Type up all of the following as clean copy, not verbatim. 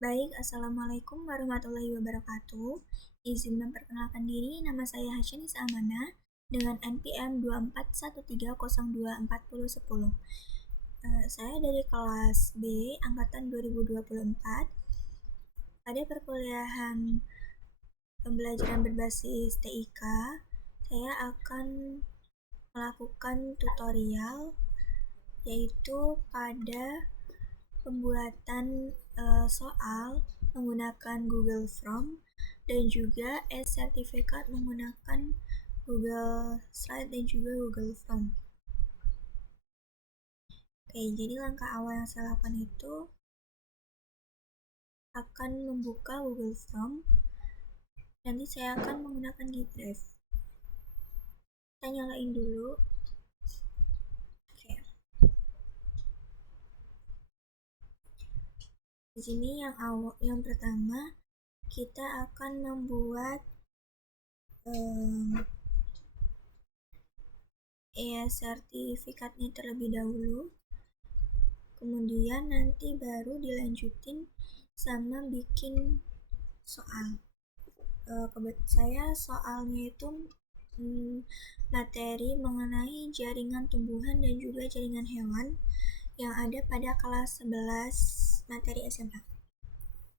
Baik, Assalamualaikum warahmatullahi wabarakatuh. Izin memperkenalkan diri, nama saya Hasyanis Amana dengan NPM 2413024010. Saya dari kelas B, Angkatan 2024. Pada perkuliahan pembelajaran berbasis TIK, saya akan melakukan tutorial yaitu pada pembuatan soal menggunakan Google Form dan juga e-sertifikat menggunakan Google Slide dan juga Google Form. Oke, jadi langkah awal yang saya lakukan itu akan membuka Google Form. Nanti saya akan menggunakan Drive. Kita nyalain dulu. Oke. Di sini yang pertama kita akan membuat e-sertifikatnya terlebih dahulu. Kemudian nanti baru dilanjutin sama bikin soal. Saya soalnya itu materi mengenai jaringan tumbuhan dan juga jaringan hewan yang ada pada kelas 11 materi SMA.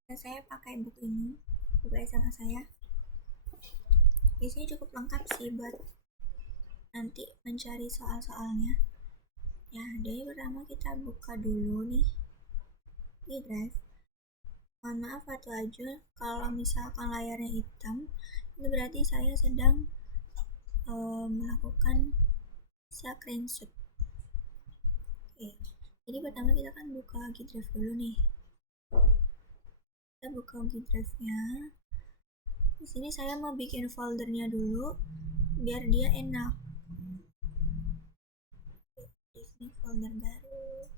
Dan saya pakai buku ini, buku SMA saya. Biasanya cukup lengkap sih buat nanti mencari soal-soalnya. Ya, jadi pertama kita buka dulu nih di Drive. Mohon maaf Fatu aja kalau misalkan layarnya hitam, itu berarti saya sedang melakukan screenshot. Oke, jadi pertama kita kan buka Drive dulu nih. Kita buka Drive-nya. Di sini saya mau bikin foldernya dulu biar dia enak. Di sini folder baru.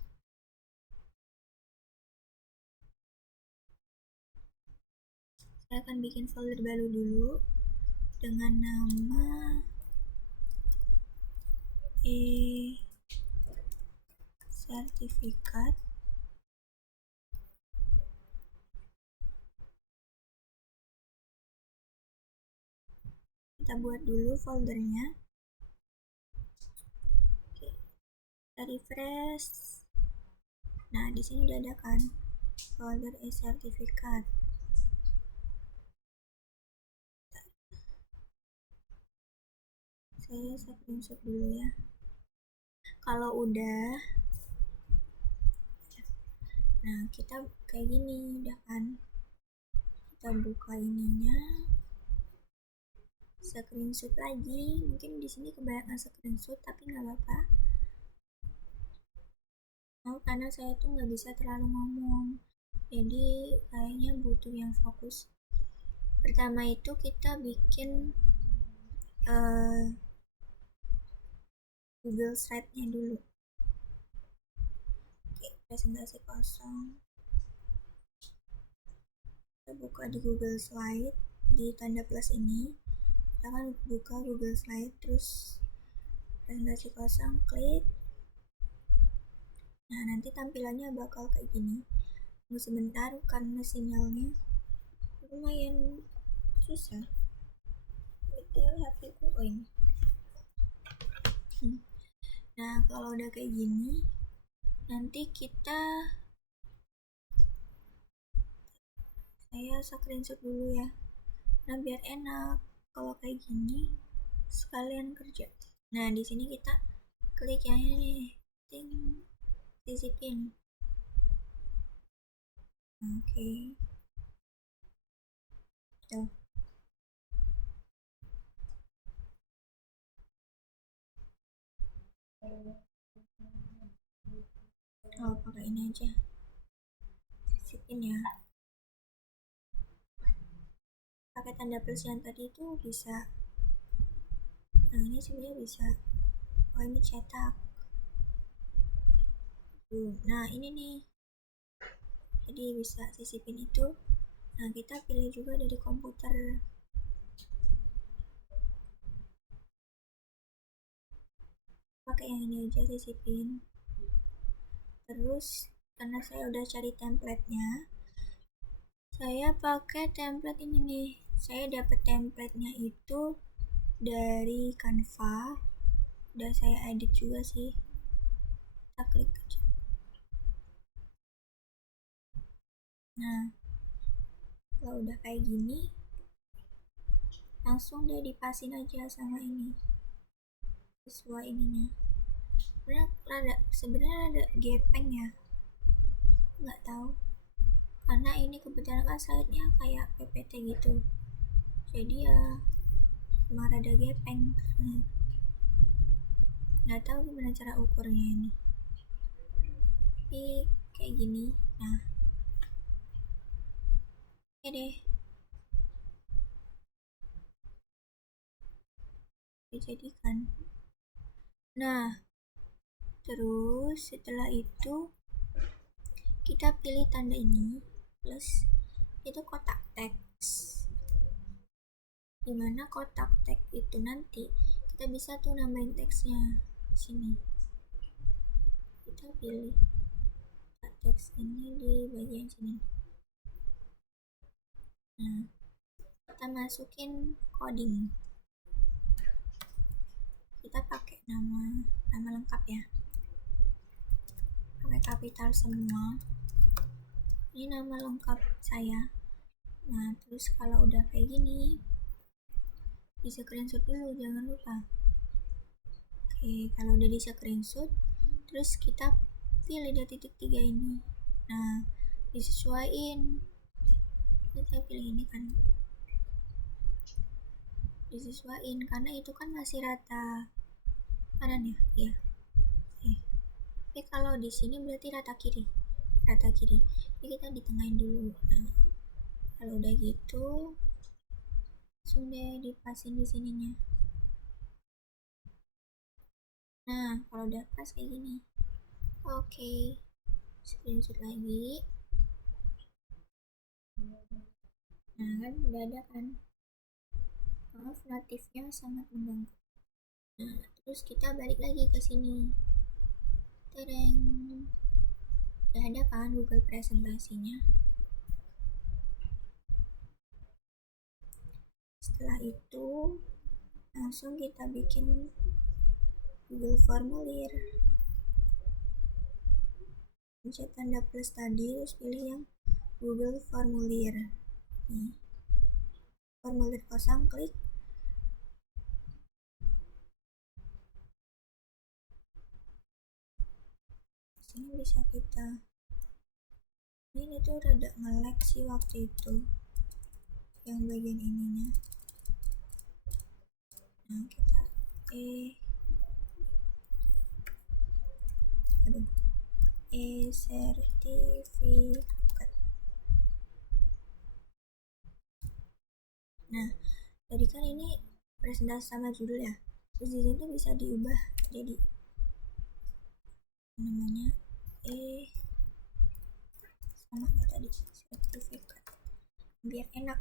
Saya akan bikin folder baru dulu dengan nama sertifikat. Kita buat dulu foldernya. Oke, kita refresh. Nah, di sini udah ada kan folder e-sertifikat. Saya screenshot dulu ya. Kalau udah, nah kita kayak gini udah kan. Kita buka ininya, screenshot lagi. Mungkin di sini kebanyakan screenshot tapi nggak apa-apa. Karena saya tuh nggak bisa terlalu ngomong, jadi kayaknya butuh yang fokus. Pertama itu kita bikin Google Slide-nya dulu. Oke, presentasi kosong. Kita buka di Google Slide, di tanda plus ini. Kita akan buka Google Slide, terus presentasi kosong, klik. Nah, nanti tampilannya bakal kayak gini. Tunggu sebentar karena sinyalnya lumayan susah. Detail HP ku ini. Nah, kalau udah kayak gini, nanti saya screenshot dulu ya. Nah, biar enak kalau kayak gini sekalian kerja. Nah, di sini kita klik yang ini nih, sisipin. Oke. Tuh. Oh, pakai ini aja. Sisipin ya. Pakai tanda plus yang tadi itu bisa. Nah, ini sebenarnya bisa. Oh, ini cetak. Nah, ini nih. Jadi bisa sisipin itu. Nah, kita pilih juga dari komputer. Pakai yang ini aja sisipin. Terus karena saya udah cari template-nya, Saya pakai template ini nih. Saya dapat template-nya itu dari Canva. Udah saya edit juga sih. Kita klik aja. Nah, kalau udah kayak gini, langsung deh dipasin aja sama ini. Sesuai ininya. Sebenarnya ada gepeng ya. Nggak tahu. Karena ini kebetulan kan slide-nya kayak PPT gitu. Jadi ya cuma rada gepeng. Nggak tahu gimana cara ukurnya ini. Tapi kayak gini. Nah, oke deh. Dijadikan. Nah, terus setelah itu kita pilih tanda ini plus itu kotak teks, dimana kotak teks itu nanti kita bisa tuh nambahin teksnya di sini. Kita pilih kotak teks ini di bagian sini. Nah, kita masukin coding. Kita pakai nama lengkap ya, pakai kapital semua. Ini nama lengkap saya. Nah, terus kalau udah kayak gini, di screenshot dulu, jangan lupa. Oke, kalau udah di screenshot, terus kita pilih dari titik 3 ini. Nah, disesuaiin. Ini saya pilih ini kan. Disesuaiin karena itu kan masih rata kanan ya. Iya. Oke. Tapi kalau di sini berarti rata kiri. Rata kiri. Jadi kita ditengahin dulu. Nah, kalau udah gitu, langsung deh dipasin di sininya. Nah, kalau udah pas kayak gini. Oke. Screenshot lagi. Nah, kan udah ada kan. Maaf, natifnya sangat mengganggu. Nah, terus kita balik lagi ke sini. Tereng. Udah ada kan Google presentasinya. Setelah itu langsung kita bikin Google formulir. Pencet tanda plus tadi, terus pilih yang Google formulir. Nih, formulir kosong, klik. Sini bisa kita. Ini tuh rada nge-lag sih waktu itu, yang bagian ininya. Nah, kita sertifikat. Nah, tadi kan ini presentasi sama judul ya. Terus di sini tuh bisa diubah jadi namanya sama kayak tadi, sertifikat. Biar enak.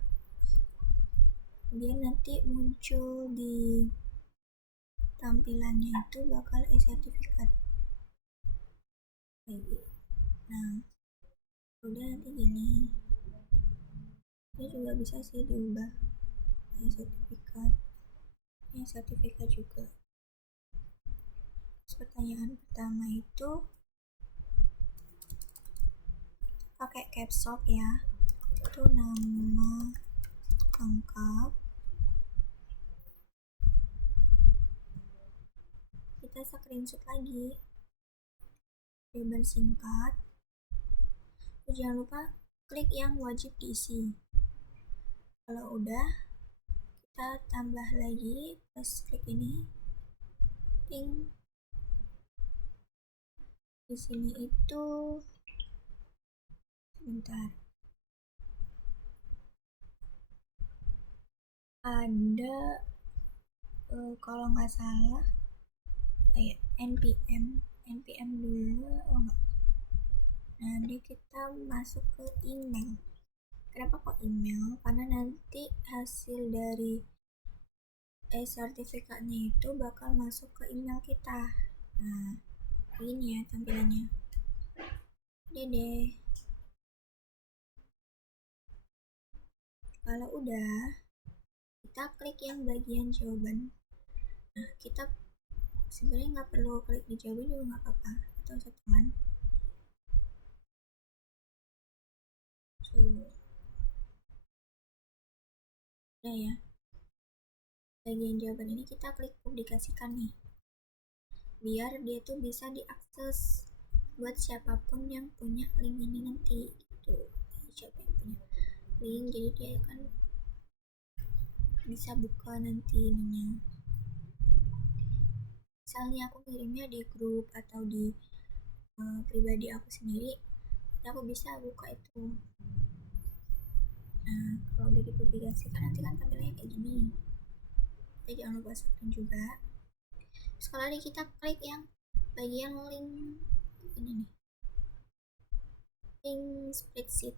Biar nanti muncul di tampilannya itu bakal sertifikat. Nah, udah nanti gini. Ini juga bisa sih diubah. Sertifikat. Ini sertifikat juga. Terus pertanyaan pertama itu pakai caps lock ya. Itu nama lengkap. Kita screenshot lagi. Jawaban singkat. Terus jangan lupa klik yang wajib diisi. Kalau udah, kita tambah lagi plus klik ini. Ting. Di sini itu bentar. Ada kalau nggak salah kayak npm dulu. Oh enggak. Nanti kita masuk ke email. Kenapa kok email? Karena nanti hasil dari sertifikatnya itu bakal masuk ke email kita. Nah, ini ya tampilannya. Deh. Kalau udah, kita klik yang bagian jawaban. Nah, kita sebenarnya nggak perlu klik di jawaban juga nggak apa-apa, atau setelan. Udah ya. Bagian jawaban ini kita klik publikasikan nih, biar dia tuh bisa diakses buat siapapun yang punya link ini nanti gitu. Siapa yang punya link, jadi dia kan bisa buka nanti ininya. Misalnya aku kirimnya di grup atau di pribadi aku sendiri, aku bisa buka itu. Nah, kalau udah dipublikasikan nanti kan tampilannya kayak gini. Tapi jangan lupa subscribe juga. Terus kalau kita klik yang bagian link ini nih, link spreadsheet.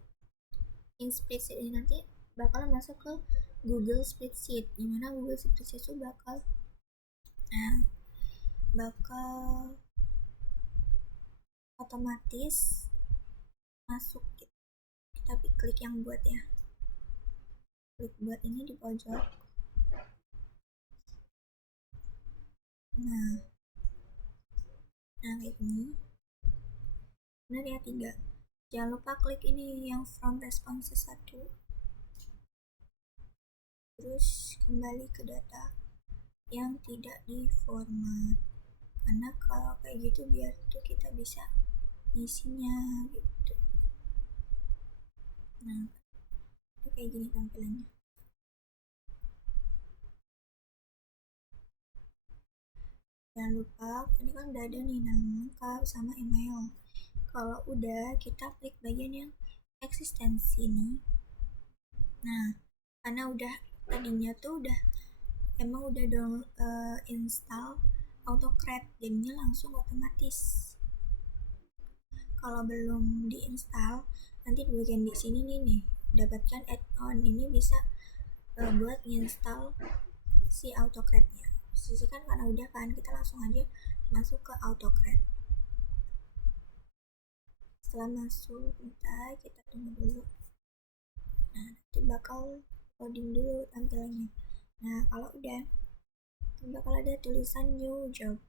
Link spreadsheet ini nanti bakalan masuk ke Google Spreadsheet, dimana Google Spreadsheet itu bakal otomatis masuk gitu. Kita klik yang buat ya, klik buat ini di pojok. Nah kayak gini. Benar ya, 3. Jangan lupa klik ini yang from responses 1, terus kembali ke data yang tidak diformat, karena kalau kayak gitu biar tuh kita bisa isinya gitu. Nah itu kayak gini tampilannya. Jangan lupa ini kan udah ada nih nama lengkap sama email. Kalau udah, kita klik bagian yang eksistensi nih. Nah karena udah tadinya tuh udah install AutoCred, jadinya langsung otomatis. Kalau belum diinstal, nanti di bagian di sini nih dapatkan add-on, ini bisa buat install si AutoCred-nya. Sisi kan karena udah kan, kita langsung aja masuk ke AutoCred. Setelah masuk, bentar kita tunggu dulu. Nah nanti bakal loading dulu tampilannya. Nah kalau udah, bakal ada tulisan new job.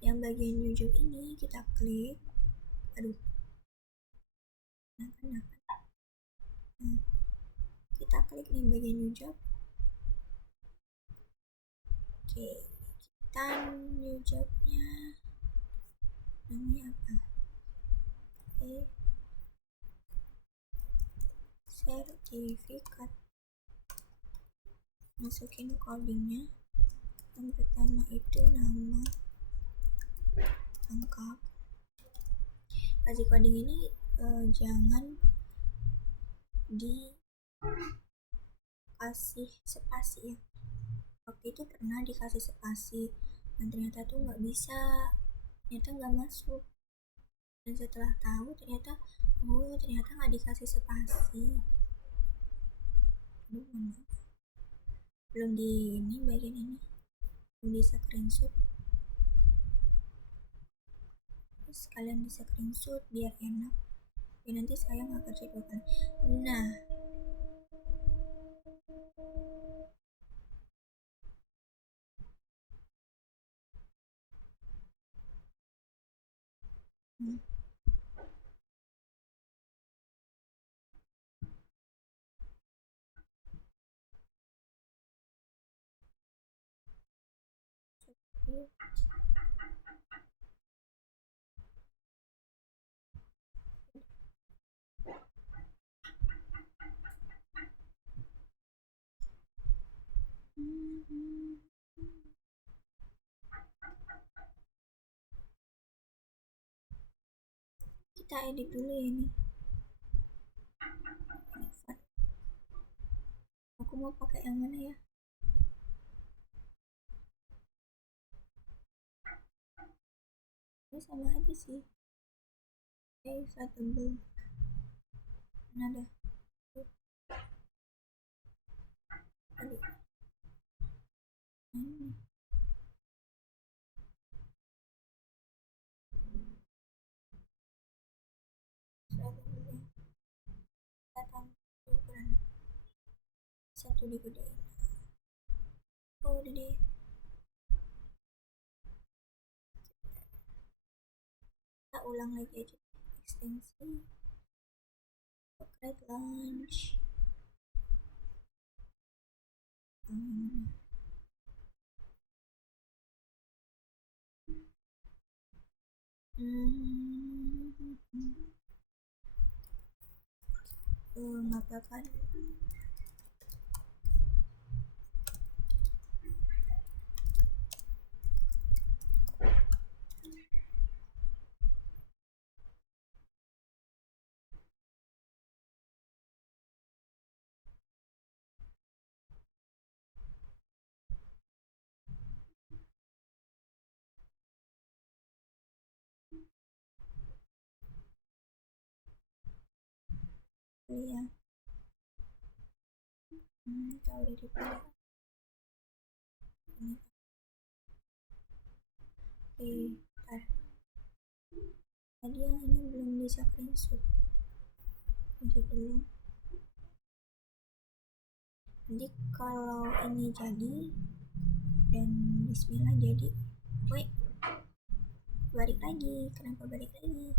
Yang bagian new job ini kita klik. Kita klik nih bagian new job. Oke, kita new jobnya namanya apa? Oke, sertifikat. Masukin codingnya. Yang pertama itu nama lengkap. Kasih coding ini jangan dikasih spasi ya. Waktu itu pernah dikasih spasi dan ternyata tuh nggak bisa, ternyata nggak masuk. Dan setelah tahu ternyata nggak dikasih spasi. Belum di ini bagian ini belum bisa screenshot. Terus kalian bisa screenshot biar enak, biar nanti saya nggak kerja 2 kali. Nah kita edit dulu ya ini. Aku mau pakai yang mana ya? Ini sama aja sih. Oke, flatable. Mana dah? Aduh. Ini. Flatable. Datang ukuran. satu digedein. Oh udah deh. Kita ulang lagi aja ekstensi Pocket Launch. Nggak apa-apa. Ya. Kalau udah dipilih ini. Oke, ntar. Tadi yang ini belum bisa screenshot. Screenshot dulu. Nanti kalau ini jadi dan bismillah jadi. Woi, balik lagi. Kenapa balik lagi?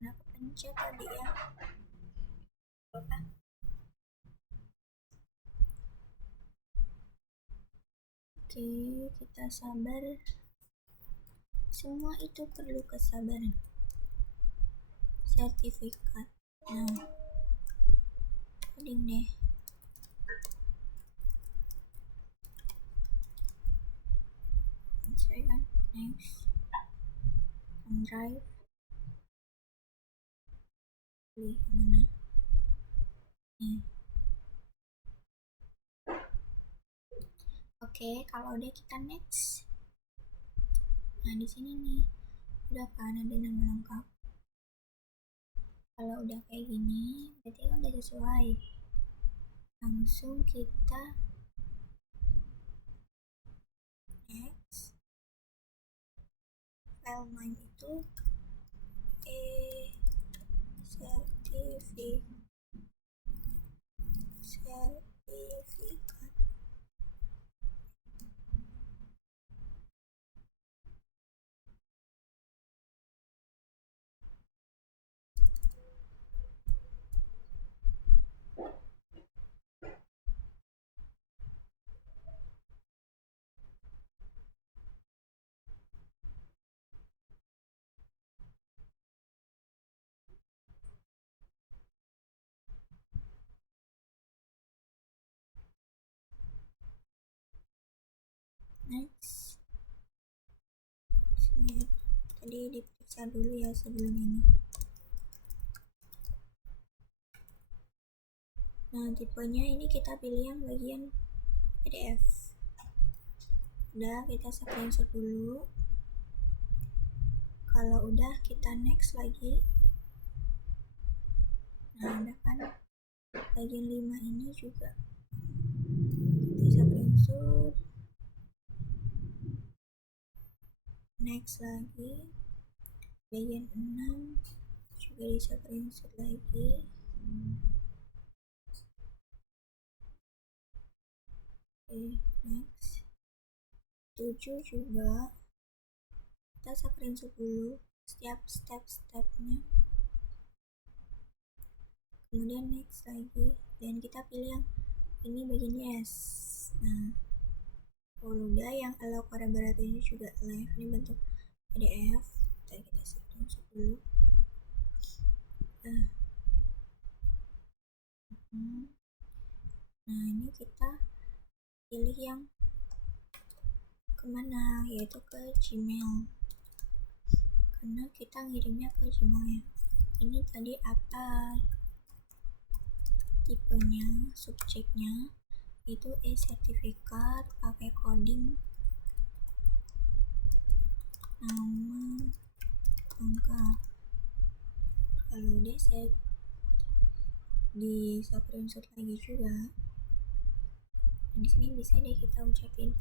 Kenapa pencet tadi ya? Apa? Oke, kita sabar. Semua itu perlu kesabaran. Sertifikat. Nah, coding deh. Saya kan next OneDrive. Pilih mana? Nih. Oke, kalau udah kita next. Nah di sini nih udah kan ada nama lengkap. Kalau udah kayak gini berarti kan udah sesuai. Langsung kita next. File name itu sertifikat. Next. Sini tadi diperiksa dulu ya sebelum ini. Nah tipenya ini kita pilih yang bagian PDF. Udah kita screenshot dulu. Kalau udah kita next lagi. Nah ada kan bagian 5 ini juga kita screenshot. Next lagi bagian 6 juga bisa screenshot lagi. Oke, next 7 juga kita screenshot dulu setiap step-stepnya. Kemudian next lagi dan kita pilih yang ini bagian yes. Nah kalau udah yang allow collaborator ini juga live, ini bentuk PDF. Kita screenshot dulu. Nah ini kita pilih yang kemana, yaitu ke Gmail karena kita ngirimnya ke Gmail ya. Ini tadi apa tipenya, subjeknya itu sertifikat, pakai coding nama lengkap. Kalau udah saya di screenshot lagi juga. Di sini bisa deh kita ucapin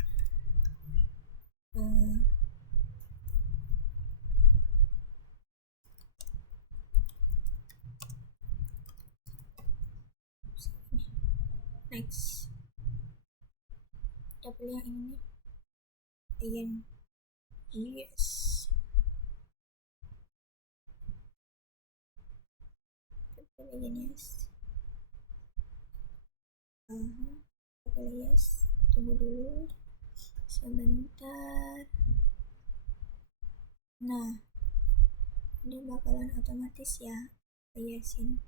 Next, kita pilih yang ini nih, again. Yes, kita pilih again. Yes, kita pilih yes. Tunggu dulu sebentar. Nah, ini bakalan otomatis ya yesin.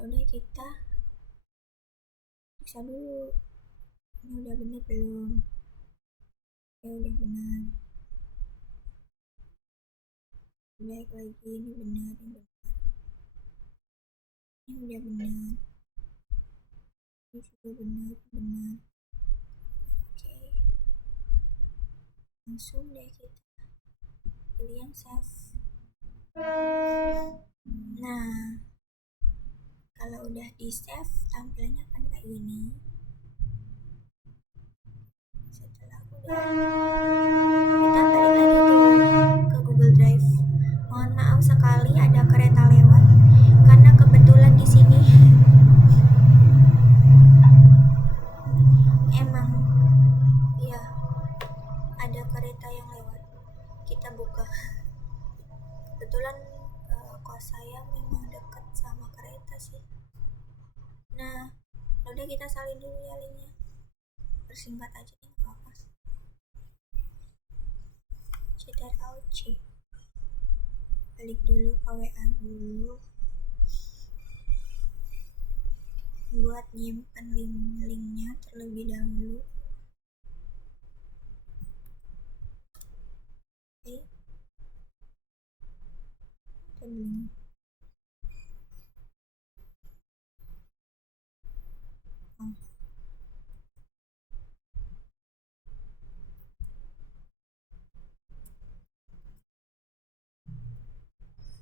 Udah, kita periksa dulu ini udah bener belum. Ya udah benar. Baik lagi, ini benar, ini udah benar. Ini juga benar. Oke, langsung deh kita pilih yang save. Nah, kalau udah di save tampilannya akan kayak gini. Setelah udah, kita balik lagi tuh ke Google Drive. Mohon maaf sekali ada kereta lewat karena kebetulan di sini emang ya ada kereta yang lewat. Kita buka. Kebetulan kos saya memang dekat sama kereta sih. Nah, udah kita salin dulu ya linknya. Persingkat aja nih, nggak apa-apa. Cheddar Auchi. Balik dulu ke WA dulu. Buat nyimpen linknya terlebih dahulu. Oke. Link.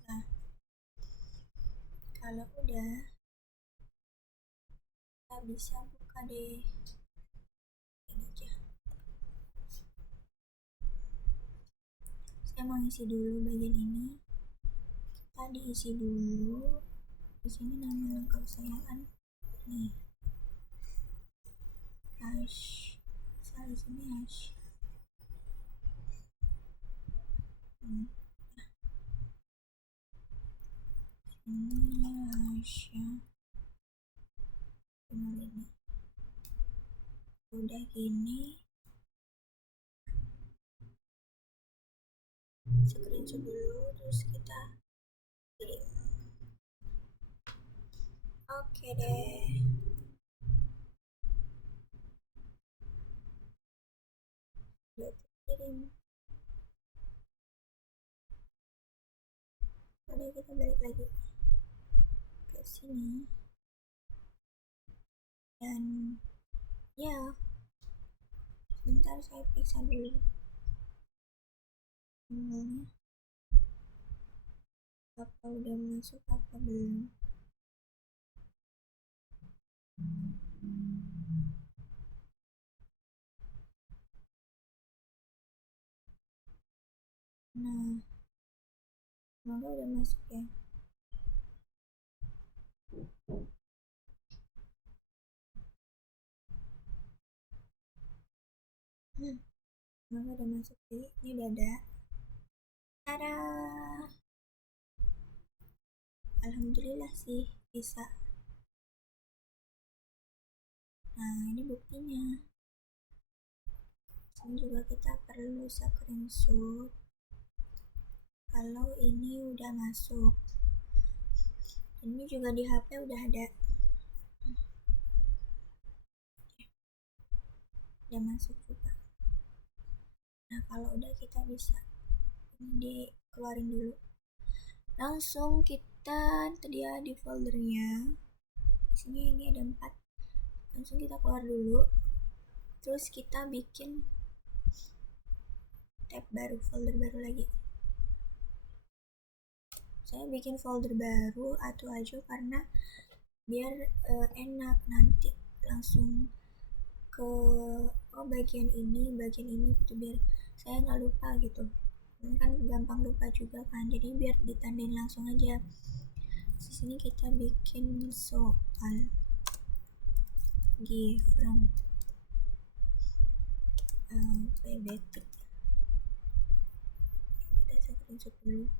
Nah, kalau udah, kita bisa buka deh ini aja. Saya mau isi dulu bagian ini. Kita diisi dulu. Di sini nama lengkap saya kan nih, hash. Di sini hash. Ini hash ya. Ini. Udah gini, screenshot dulu, terus kita kirim. Oke deh. Udah kirim. Udah, kita balik lagi ke sini. Dan ya, sebentar saya periksa dulu emailnya apa udah masuk apa belum. Nah, semoga udah masuk ya. Semoga udah masuk sih. Ini udah ada. Tada! Alhamdulillah sih bisa. Nah, ini buktinya. Ini juga kita perlu screenshot kalau ini udah masuk. Ini juga di HP udah ada. Udah masuk juga. Nah, kalau udah kita bisa ini dikeluarin dulu. Langsung kita tadi ya di foldernya. Di sini ini ada 4. Langsung kita keluar dulu. Terus kita bikin tab baru, folder baru lagi. Saya bikin folder baru atau aja karena biar enak nanti langsung ke bagian ini gitu, biar saya nggak lupa gitu. Kan gampang lupa juga kan, jadi biar ditandain langsung aja. Di sini kita bikin soal. give from playback ada 110.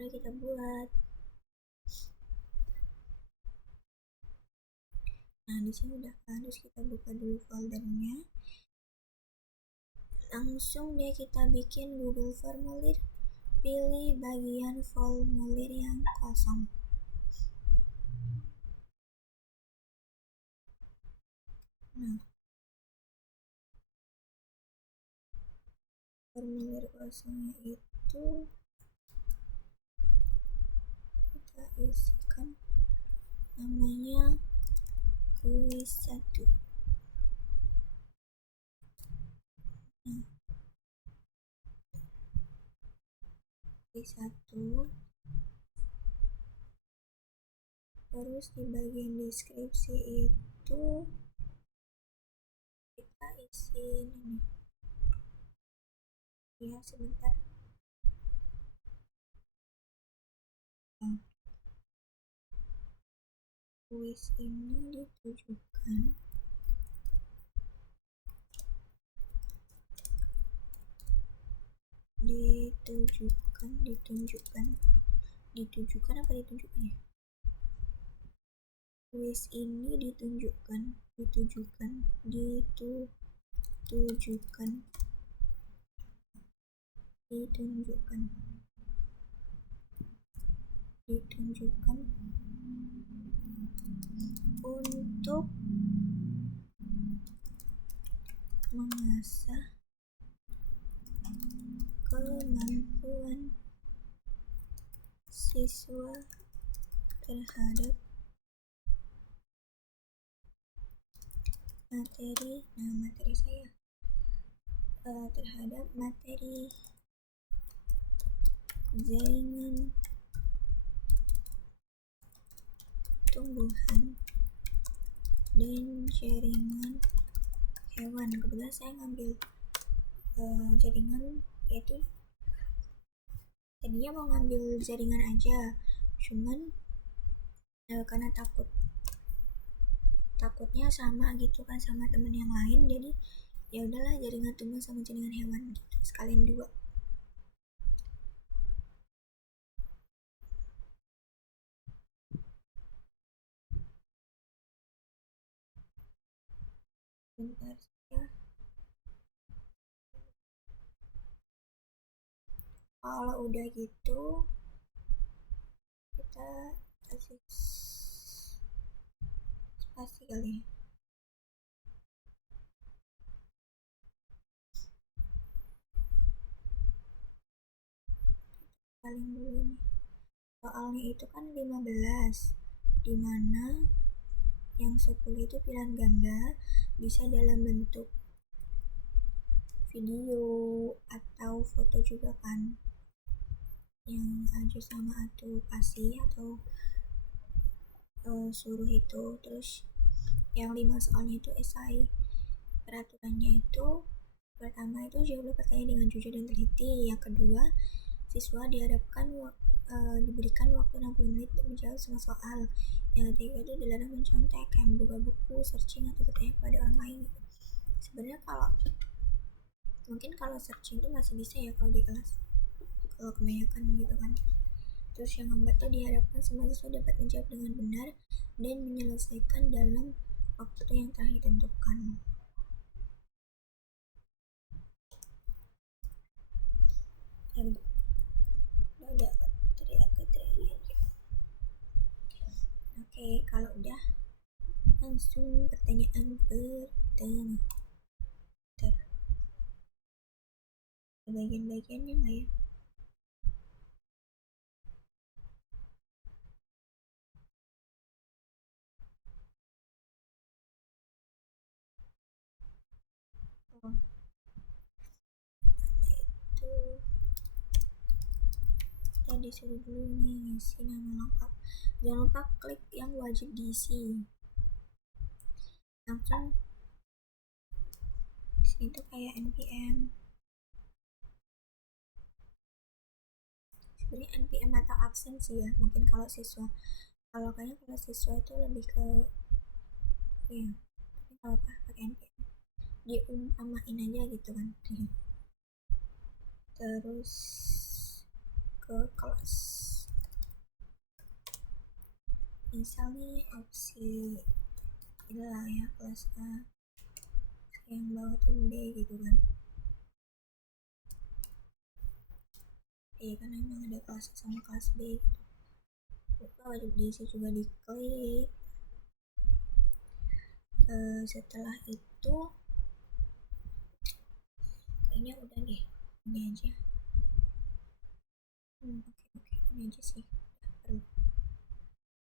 Lalu kita buat. Nah, di sini udah kan, terus kita buka dulu foldernya. Langsung deh kita bikin Google Formulir. Pilih bagian formulir yang kosong. Nah, formulir kosongnya itu kita isikan namanya kuis 1. Nah, kuis 1. Terus di bagian deskripsi itu kita isi ini. Ya, sebentar. Nah, kuis ini ditujukan apa ditunjukkan ya? Kuis ini ditujukan untuk mengasah kemampuan siswa terhadap terhadap materi jaringan tumbuhan dan jaringan hewan. Kebetulan saya ngambil jaringan, yaitu tadinya mau ngambil jaringan aja, cuman karena takutnya sama gitu kan sama temen yang lain, jadi ya udahlah jaringan tumbuhan sama jaringan hewan gitu, sekalian 2. Bentar ya. Kalau udah gitu kita kasih spasi kali ya. Paling dulu ini soalnya itu kan 15, dimana yang 10 itu pilihan ganda, bisa dalam bentuk video atau foto juga kan, yang aja sama atau kasih atau suruh itu. Terus yang 5 soalnya itu esai. Peraturannya itu pertama itu jawablah pertanyaan dengan jujur dan teliti. Yang kedua, siswa diharapkan diberikan waktu 60 menit untuk menjawab semua soal. Yang ketiga itu dilarang mencontek, kayak membuka buku, searching, atau bertanya kepada orang lain. Sebenarnya kalau searching itu masih bisa ya kalau di kelas, kalau kebanyakan gitu kan. Terus yang keempat tuh diharapkan semua siswa dapat menjawab dengan benar dan menyelesaikan dalam waktu yang telah ditentukan. Ada Oke, kalau udah langsung pertanyaan pertama. Bagian-bagiannya nggak ya? Itu kita disuruh dulu nih ngisi nama lengkap. Jangan lupa klik yang wajib diisi. Langsung sini tuh kayak npm sebenarnya NPM atau absen sih ya, mungkin kalau siswa. Kalau siswa itu lebih ke ya, tapi kalau pakai NPM diumpamain aja gitu kan. Terus ke kelas, misal nih opsi inilah ya, kelas A, yang bawah tuh B gitu kan. Karena emang ada kelas A sama kelas B gitu. Lupa wajib diisi juga diklik. Setelah itu kayaknya udah deh, ini aja. Oke, ini aja sih, perlu.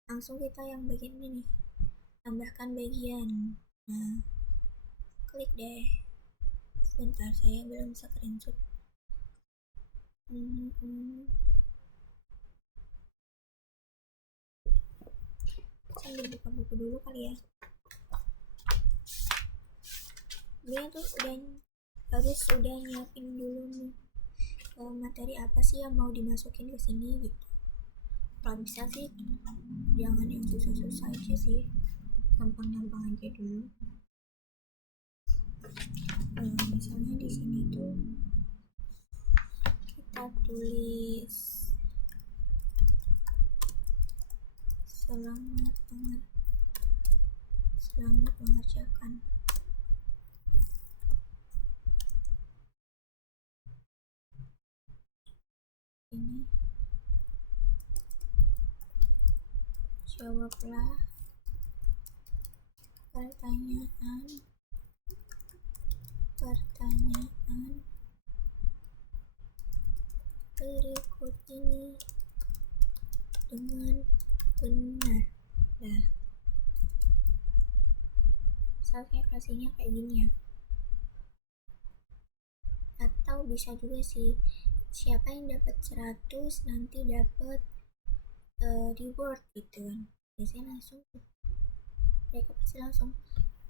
Langsung kita yang bagian ini nih, tambahkan bagian. Nah, klik deh. Sebentar, saya belum screenshot. Sambil buka buku dulu kali ya. Dia tuh udah nyiapin dulu nih materi apa sih yang mau dimasukin ke sini gitu. Kalau bisa sih jangan yang susah-susah aja sih, gampang-gampang aja dulu. Misalnya di sini tuh kita tulis selamat mengerjakan. Ini jawablah pertanyaan berikut ini dengan benar. Nah, saya kasihnya kayak gini ya. Atau bisa juga sih, siapa yang dapat 100 nanti dapat reward gitu kan. Biasanya langsung mereka pasti langsung,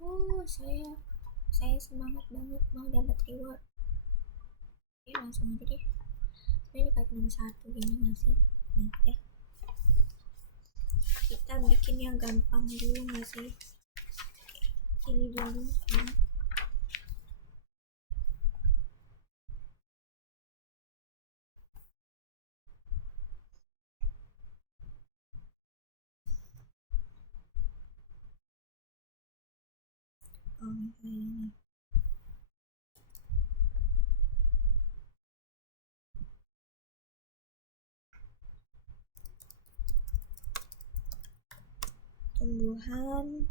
oh saya semangat banget mau dapat reward. Oke, langsung aja deh. Sebenarnya dikasih nomor 1 gini gak sih? Nah ya, kita bikin yang gampang dulu gak sih? Ini dulu ya. Ini tumbuhan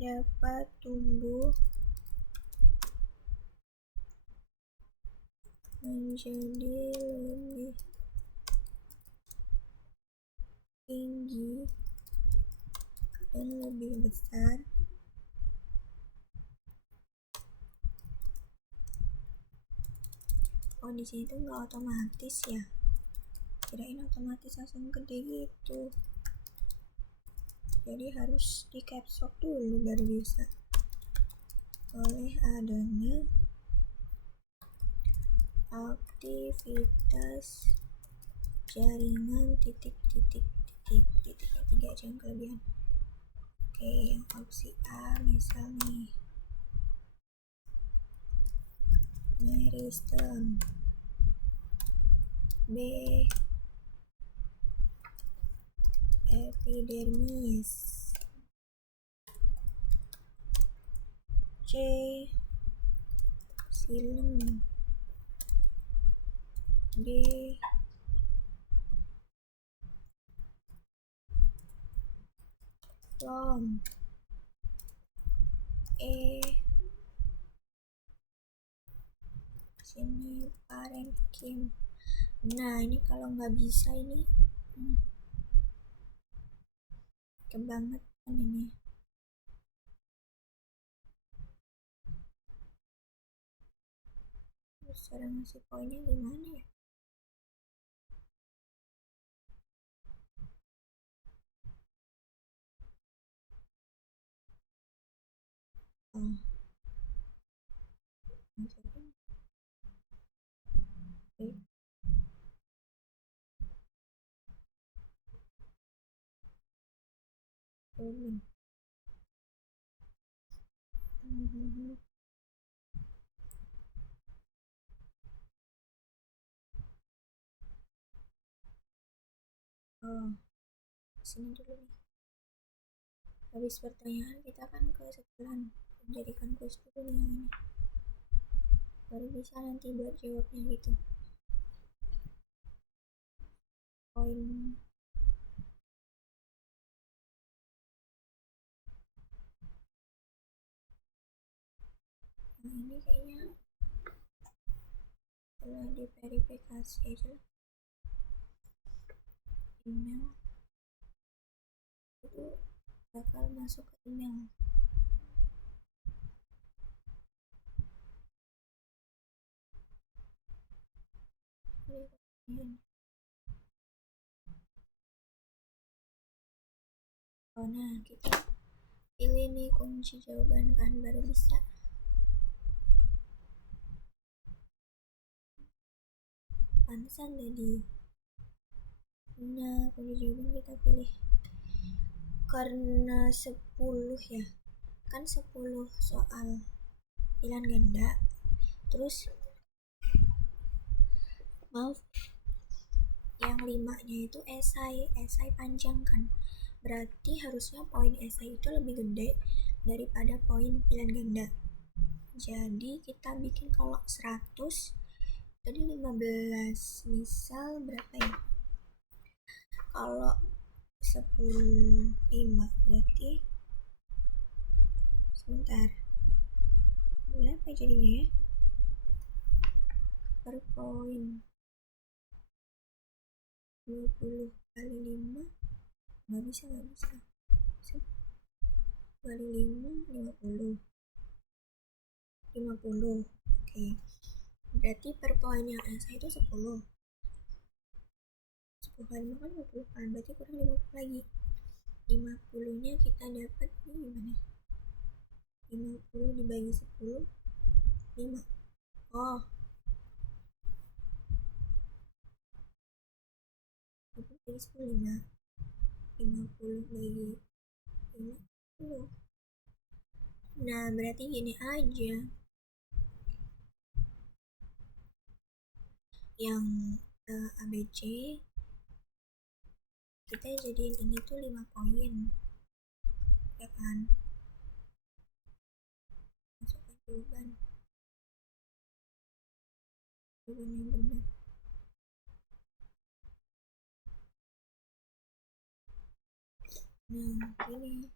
dapat tumbuh menjadi lebih tinggi dan lebih besar di sini tuh nggak otomatis ya, kirain otomatis langsung gede gitu, jadi harus di caps lock dulu baru bisa. Oleh adanya aktivitas jaringan titik-tiga aja yang kelebihan. Oke, yang opsi A misal nih meristem, B epidermis, C silem, D lom, E sini parenkim. Nah ini kalau nggak bisa ini kebangetan ini. Terus cara ngasih poinnya gimana ya? Masukin. jawaban. Sini dulu nih. Habis pertanyaan kita kan ke setelan, jadikan kuis dulu nih yang ini, baru bisa nanti buat jawabnya gitu. Poin yang ini kayaknya setelah diverifikasi aja lah. Email itu bakal masuk ke email. Nah, kita pilih nih kunci jawaban kan, baru bisa. Pantesan tadi. Nah, kunci jawaban kita pilih karena 10 ya, kan 10 soal pilihan ganda, terus yang 5-nya itu esai panjang kan, berarti harusnya poin esai itu lebih gede daripada poin pilihan ganda. Jadi kita bikin kalau 100 tadi 15, misal berapa ya, kalau 10 5 berarti sebentar, berapa jadinya ya per poin, 20 kali 5 nggak bisa kali 5 50. Oke, berarti per poin yang esai itu 10 kali 5 kan 50 kan, berarti kurang 50 lagi. 50 nya kita dapat ini gimana, 50 dibagi 10 5. Oh, 50 bagi 10 5, 50 bagi 5 10. Nah, berarti gini aja, yang ABC kita jadiin ini tuh 5 poin ya kan, masukkan jawaban yang benar. Nah, gini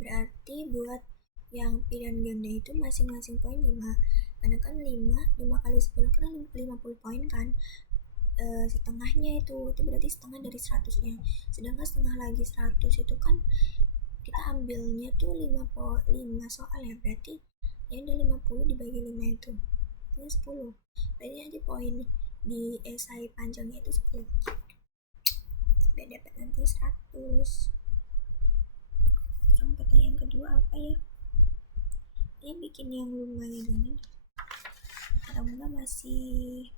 berarti buat yang pilihan ganda itu masing-masing poin 5, karena kan 5 kali 10 kan 50 poin kan, setengahnya itu berarti setengah dari 100-nya, sedangkan setengah lagi 100 itu kan kita ambilnya tuh 5 soal ya, berarti ya udah 50 dibagi 5 itu 10, berarti nanti poin di esai panjangnya itu 10, biar dapat nanti 100. Terus pertanyaan kedua apa ya, ini bikin yang lumayan ini atau enggak masih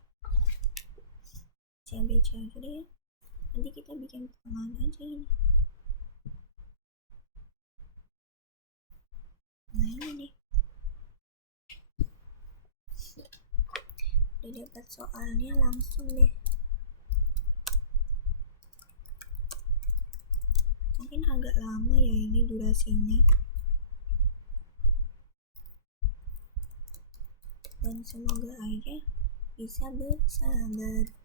ABC aja deh ya, nanti kita bikin pertengahan aja ini. Nah ini nih, udah dapat soalnya langsung deh, mungkin agak lama ya ini durasinya, dan semoga aja bisa bersabar.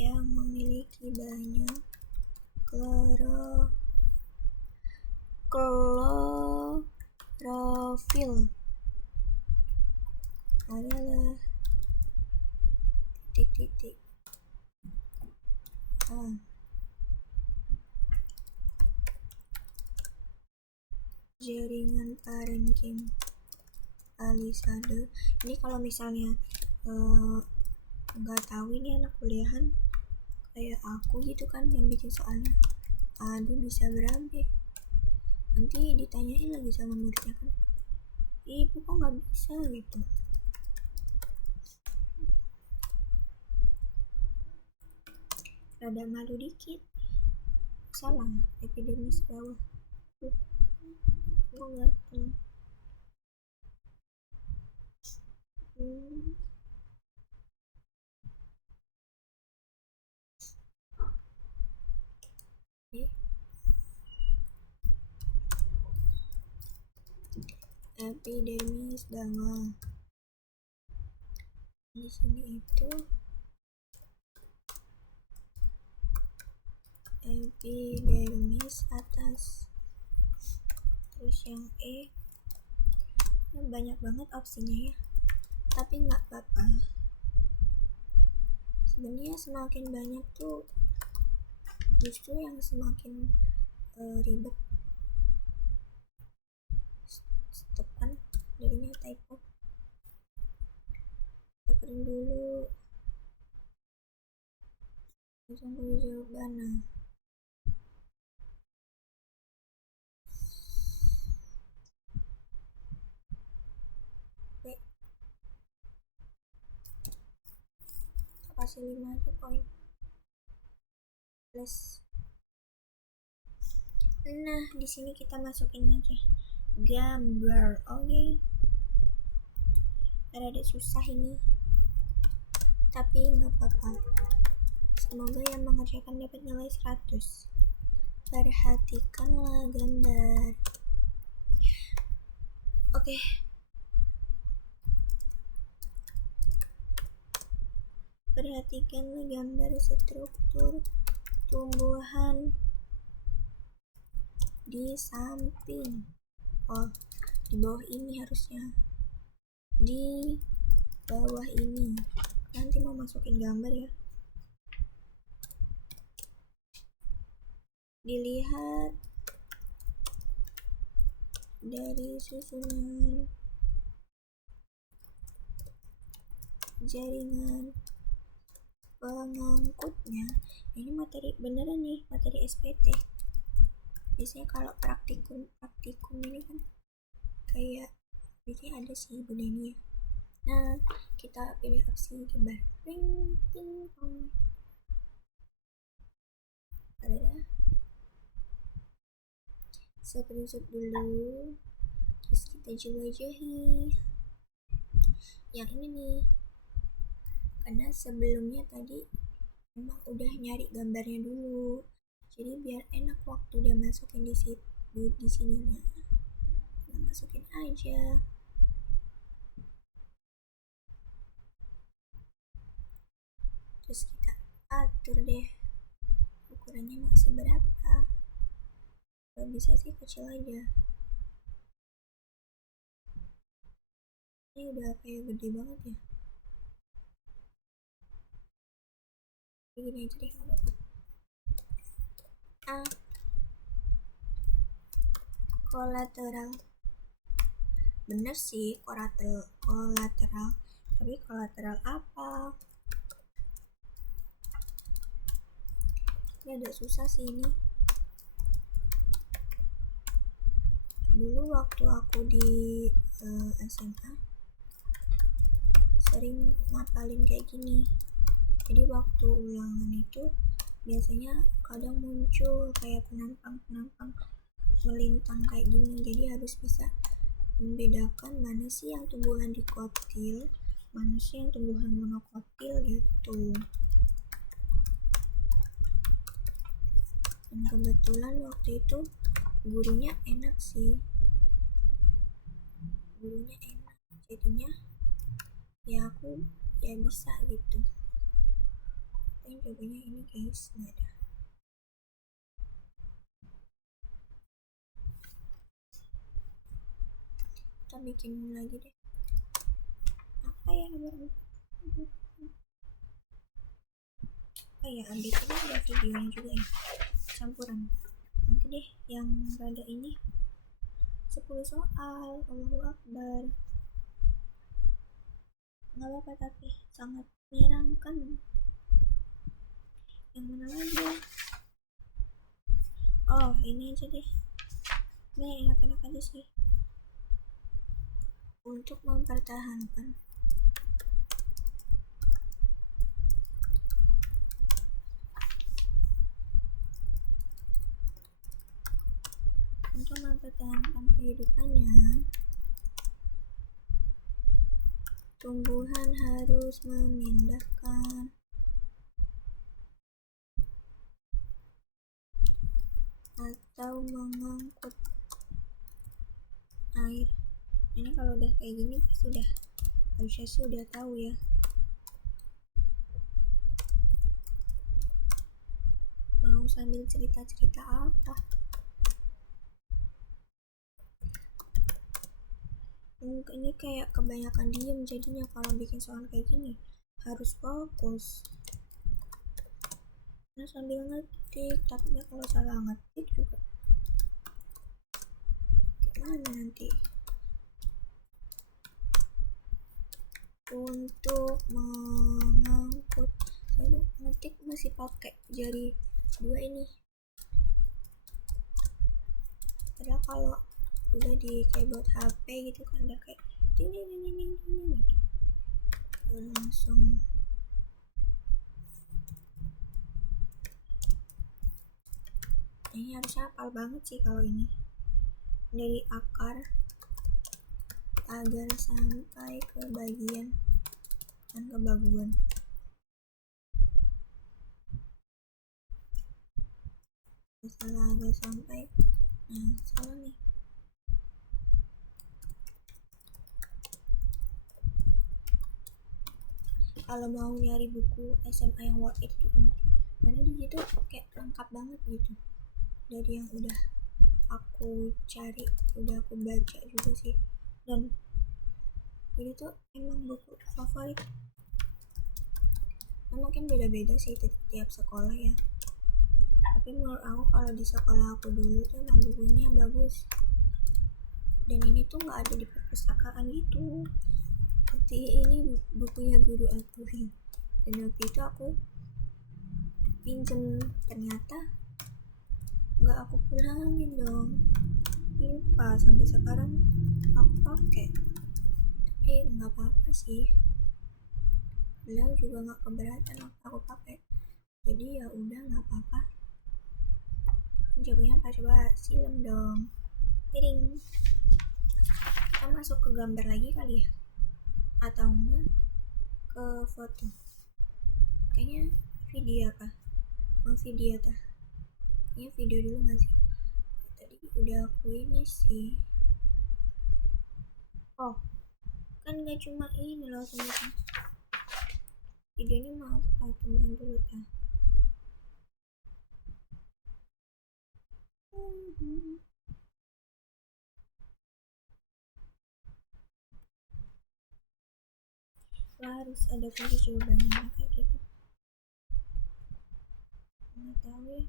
Yang memiliki banyak klorofil adalah titik-titik jaringan parenkim alisade. Ini kalau misalnya nggak tahu ini anak kuliahan kayak aku gitu kan yang bikin soalnya, aduh bisa berabe, nanti ditanyain lagi sama muridnya kan, ibu kok nggak bisa gitu. rada malu dikit. Salah, epidermis bawah. Gue gatel. Epidermis bawah. Di sini itu epidermis atas. Terus yang banyak banget opsinya ya, tapi nggak apa-apa. Sebenarnya semakin banyak tuh justru yang semakin ribet. Stop kan, jadinya typo. Tekerin dulu langsung ke jawaban. Kasih 5 aja poin plus. Nah, di sini kita masukin aja gambar. Oke. Rada susah ini, tapi nggak apa-apa. Semoga yang mengerjakan dapat nilai 100. Perhatikanlah gambar. Oke. Perhatikanlah gambar struktur tumbuhan di samping. Oh, di bawah ini harusnya. Di bawah ini. Nanti mau masukin gambar ya. Dilihat dari susunan jaringan pengangkutnya. Ini materi beneran nih, materi SPT. Biasanya kalau praktikum ini kan kayak biasanya ada sih Ibu Deni ya. Nah, kita pilih opsi gambar. Ada screenshot dulu, terus kita jelajahi yang ini nih, karena sebelumnya tadi memang udah nyari gambarnya dulu, jadi biar enak waktu udah masukin di sininya, kita masukin aja. Terus kita atur deh ukurannya mau seberapa. Kalau bisa sih kecil aja. Ini udah kayak gede banget ya. Begini aja deh, nggak apa-apa. Kolateral. Bener sih kolateral. Tapi kolateral apa? Ini agak susah sih ini. Dulu waktu aku di SMA sering ngapalin kayak gini. Jadi waktu ulangan itu biasanya kadang muncul kayak penampang melintang kayak gini. Jadi harus bisa membedakan mana sih yang tumbuhan dikotil, mana sih yang tumbuhan monokotil gitu. Dan kebetulan waktu itu gurunya enak sih, jadinya ya aku ya bisa gitu. Dan cobanya ini guys, nggak ada. Kita bikin lagi deh. Apa ya nomor? Oh ya, ambil ini ada videonya juga ya, campuran. Nanti deh yang rada ini 10 soal. Allahu Akbar. Nggak apa-apa, tapi sangat menyenangkan. Yang mana lagi? Oh, ini aja deh. Ini enak-enak aja sih. Untuk mempertahankan untuk mempertahankan kehidupannya, tumbuhan harus memindahkan atau mengangkut air. Ini kalau udah kayak gini pasti harusnya sih udah tahu ya. Mau sambil cerita-cerita apa? Ini kayak kebanyakan diem jadinya kalau bikin soal kayak gini. Harus fokus. Nah, sambil ngetik, takutnya kalau salah ngetik juga gimana nanti. Untuk mengangkut, saya ngetik masih pakai jari dua ini. Padahal kalau udah di keyboard HP gitu kan udah kayak ding ding ding ding ding gitu. Langsung ini harusnya hafal banget sih kalau ini, dari akar agar sampai ke bagian dan ke baguan. Salah agar sampai, nah salah nih. Kalau mau nyari buku SMA yang worth it tuh ini, mana di situ kayak lengkap banget gitu dari yang udah aku cari, udah aku baca juga sih. Dan ini tuh emang buku favorit. Nah, mungkin beda-beda sih tiap sekolah ya, tapi menurut aku kalau di sekolah aku dulu tuh emang bukunya bagus. Dan ini tuh nggak ada di perpustakaan gitu, seperti ini bukunya guru aku. Dan waktu itu aku pinjem, ternyata nggak aku pulangin dong, lupa sampai sekarang aku pakai. Tapi nggak apa-apa sih, beliau juga nggak keberatan aku pakai, jadi ya udah nggak apa-apa. Jagonya coba film dong. Tiring. Kita masuk ke gambar lagi kali ya, atau enggak ke foto. Kayaknya video apa? Mau video tah? Kayaknya video dulu nggak sih? Tadi udah aku ini sih. Oh, kan nggak cuma ini loh teman-teman. Videonya mau apa? Tungguin dulu tah. Harus ada kunci jawabannya kayak gitu. Nggak tahu ya,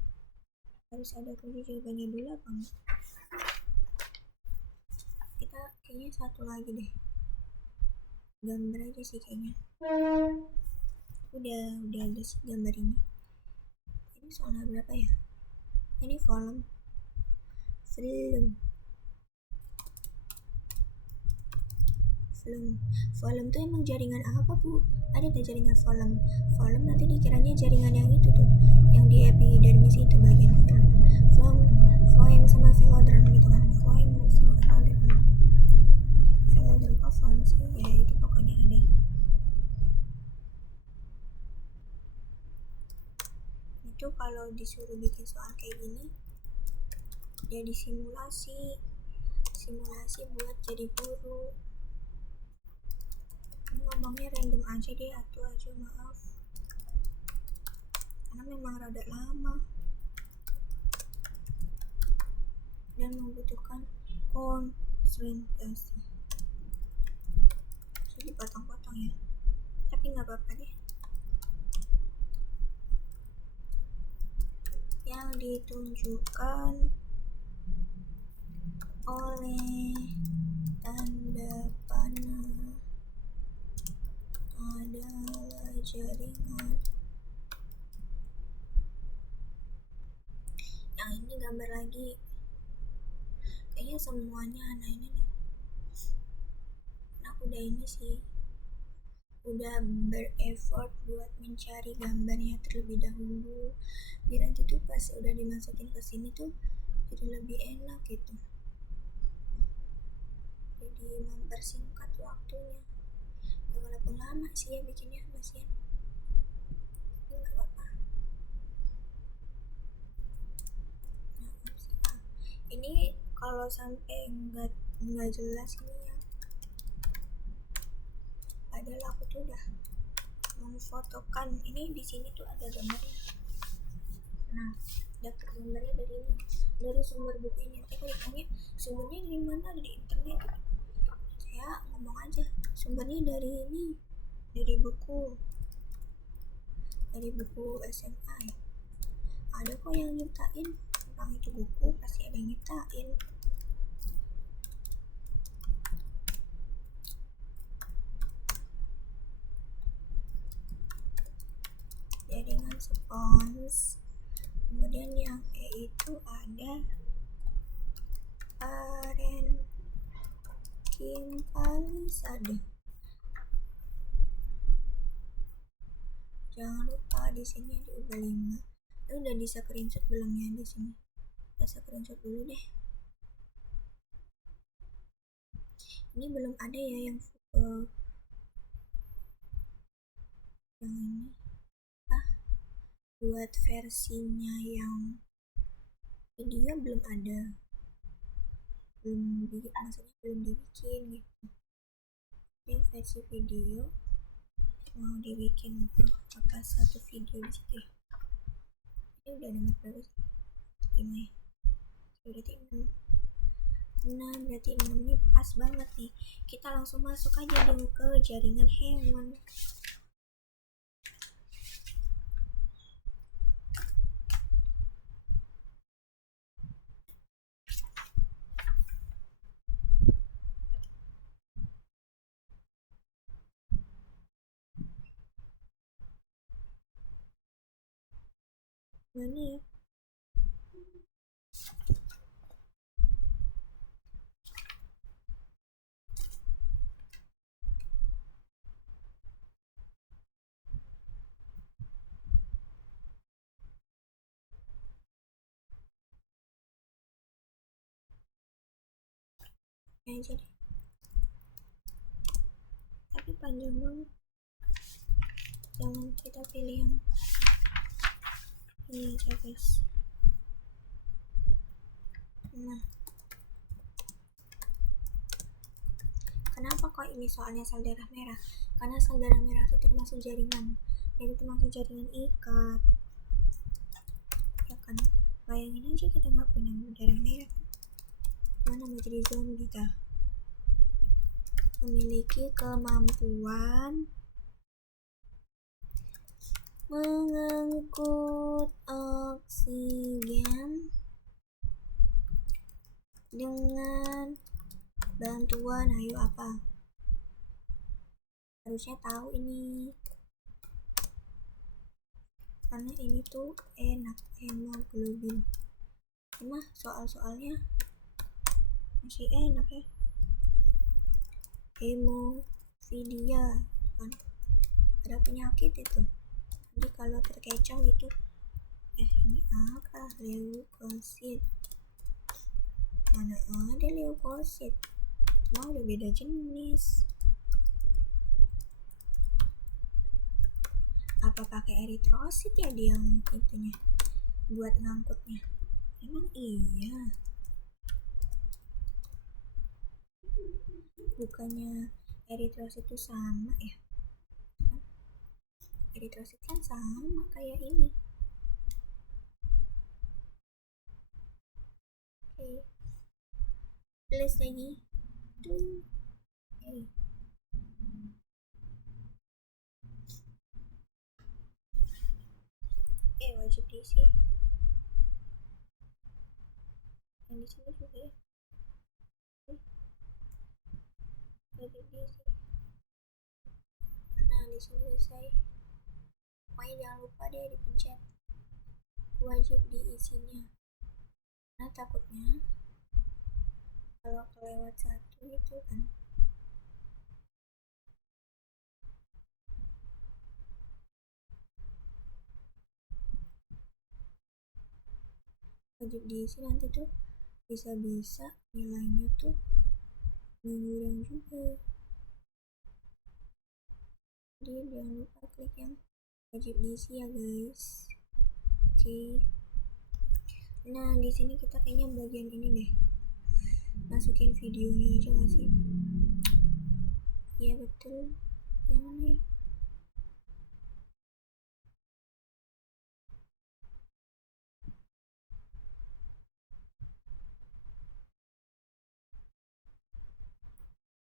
harus ada kunci jawabannya dulu apa enggak. Kita kayaknya satu lagi deh, gambar aja sih kayaknya. Udah ada sih gambar ini soalnya berapa ya, ini volume tuh emang jaringan apa bu? Ada tuh jaringan volume nanti dikiranya jaringan yang itu tuh, yang di epidermis itu bagian phloem sama philodendron gitu kan. Phloem sama philodendron phloem sih ya, itu pokoknya ada. Itu kalau disuruh bikin soal kayak gini ya disimulasi buat jadi guru. Ngomongnya random aja deh, aja maaf, karena memang rada lama dan membutuhkan konsentrasi. Bisa dipotong-potong ya, tapi nggak apa-apa deh. Yang ditunjukkan oleh tanda panah adalah jaringan. Yang ini gambar lagi, kayaknya semuanya anak ini nih. Aku udah ini sih, udah bereffort buat mencari gambarnya terlebih dahulu, biar nanti tuh pas udah dimasukin ke sini tuh jadi lebih enak gitu, jadi mempersingkat waktunya ya, walaupun lama sih ya bikinnya Mas Yan, tapi nggak apa-apa. Nah, ini kalau sampai nggak jelas ini ya, padahal aku tuh udah memfotokan ini. Di sini tuh ada gambarnya. Nah, dapat gambarnya dari ini, dari sumber buku ini. Nanti kalau ditanya sumbernya dari mana, dari internet, saya ngomong aja sumbernya dari ini, dari buku SMA ya. Ada kok yang nyiptain, tentang itu buku pasti ada yang nyiptain. Jaringan spons. Kemudian yang E itu ada parenkimpalisade. Jangan lupa di sini diubah 5. Lu udah bisa screenshot belum ya di sini? Kita screenshot dulu deh. Ini belum ada ya yang ini buat versinya yang video belum ada, maksudnya belum dibikin gitu. Yang versi video mau dibikin apa satu video di situ ya. Ini udah nomor berapa? 5 ya, berarti 6. Berarti 6 ini pas banget nih. Kita langsung masuk aja dulu ke jaringan hewan. Mana ya? Ini aja deh. Tapi panjang banget. Jangan kita pilih yang ini aja guys. Nah, kenapa kok ini soalnya sel darah merah? Karena sel darah merah itu termasuk jaringan, jadi termasuk jaringan ikat ya kan. Bayangin aja kita nggak punya darah merah, mana mau jadi zombie kita. Memiliki kemampuan mengangkut oksigen dengan bantuan, ayo apa? Harusnya tahu ini, karena ini tuh enak, hemoglobin. Emang soal-soalnya masih enak ya. Hemofilia kan ada penyakit itu, jadi kalau terkecoh itu ini apa, leukosit. Mana ada leukosit, cuma udah beda jenis. Apa pakai eritrosit ya dia yang itunya buat ngangkutnya? Emang iya, bukannya eritrosit itu sama ya? Eritrosit kan sama kayak ini. Oke, plus lagi tuh. Wajib diisi. Yang di sini juga ya. Wajib diisi. Nah, di sini selesai. Pokoknya jangan lupa deh dipencet wajib diisinya. Nah, takutnya kalau kelewat satu itu kan wajib diisi, nanti tuh bisa-bisa nilainya tuh mengurang juga. Jadi jangan lupa klik yang wajib diisi ya guys. Oke. Nah di sini kita kayaknya bagian ini deh, masukin videonya aja nggak sih? Iya betul. Yang mana ya?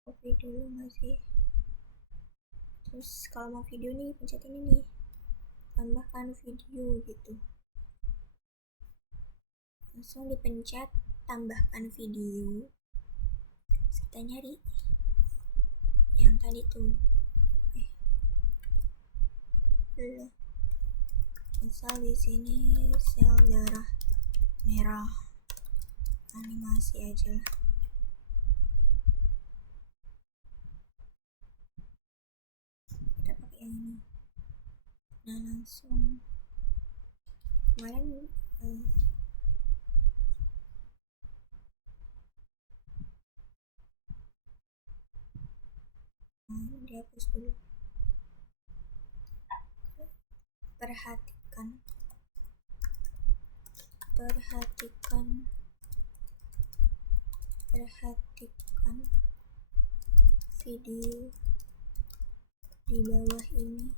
Copy dulu nggak sih? Terus kalau mau video nih pencet ini nih, tambahkan video gitu. Langsung dipencet tambahkan video. Terus kita nyari yang tadi tuh. Misal di sini sel darah merah, animasi aja lah. Kita pakai yang ini. Nah langsung kemarin ini dihapus dulu. Perhatikan video di bawah ini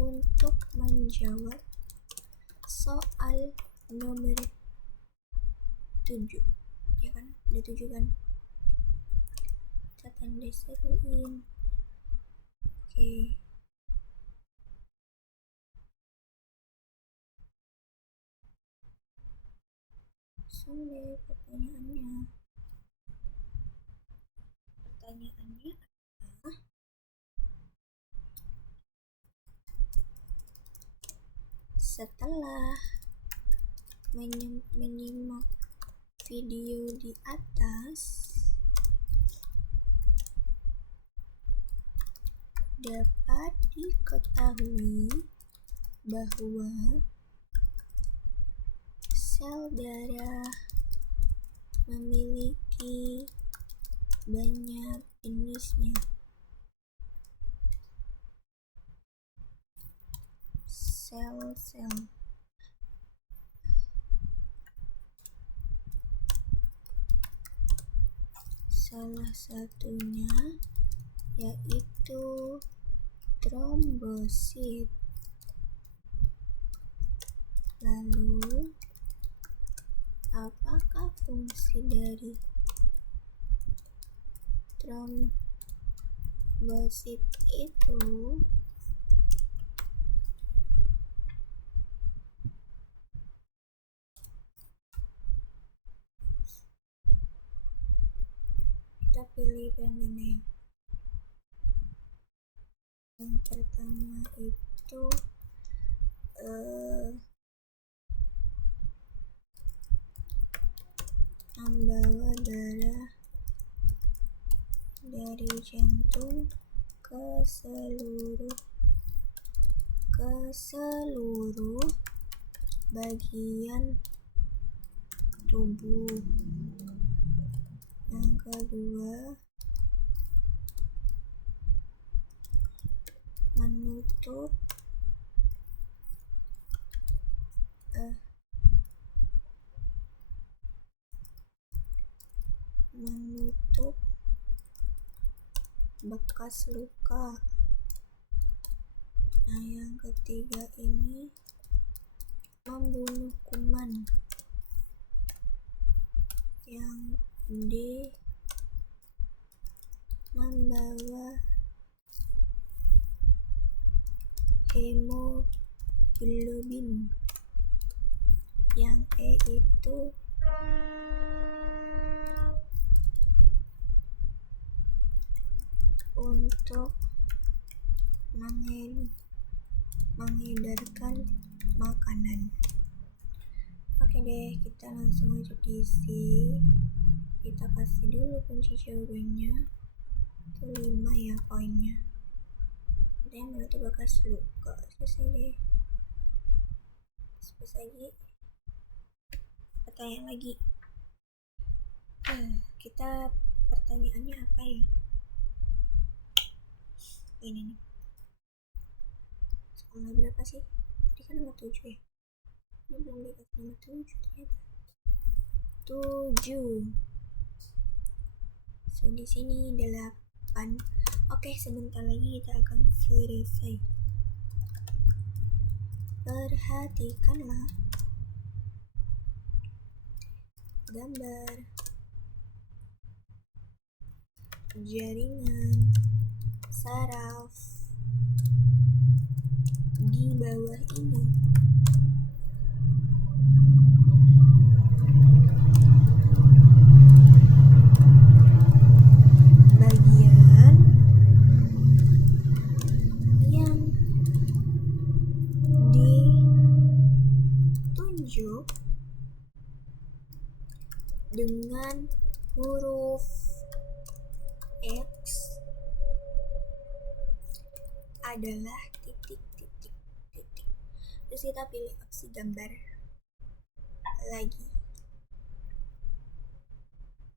untuk menjawab soal nomor 7. Ya kan, udah 7 kan? Kita tanda seruin. Oke. Sudah pertanyaannya adalah setelah menyimak video di atas, dapat diketahui bahwa sel darah memiliki banyak jenisnya. Sel-sel salah satunya yaitu trombosit. Lalu apakah fungsi dari trombosit itu? Kita pilih yang pertama itu membawa darah dari jantung ke seluruh bagian tubuh. Yang kedua, menutup bekas luka. Nah yang ketiga ini membunuh kuman. Yang D, membawa hemoglobin. Yang E itu untuk mengedarkan makanan. Oke deh, kita langsung aja diisi. Kita kasih dulu kunci jawabannya. Itu 5 ya poinnya. Ada yang menutup bekas luka. Selesai deh. Terus lagi pertanyaan lagi. Kita pertanyaannya apa ya? Ini nih. Sekolah berapa sih? Tadi kan nomor 7 ya. Ini belum dikasih nomor 7 ternyata. 7. So di sini 8. Oke, sebentar lagi kita akan selesai. Perhatikanlah gambar jaringan saraf di bawah ini. Bagian yang ditunjuk dengan huruf X adalah titik. Terus kita pilih opsi gambar lagi.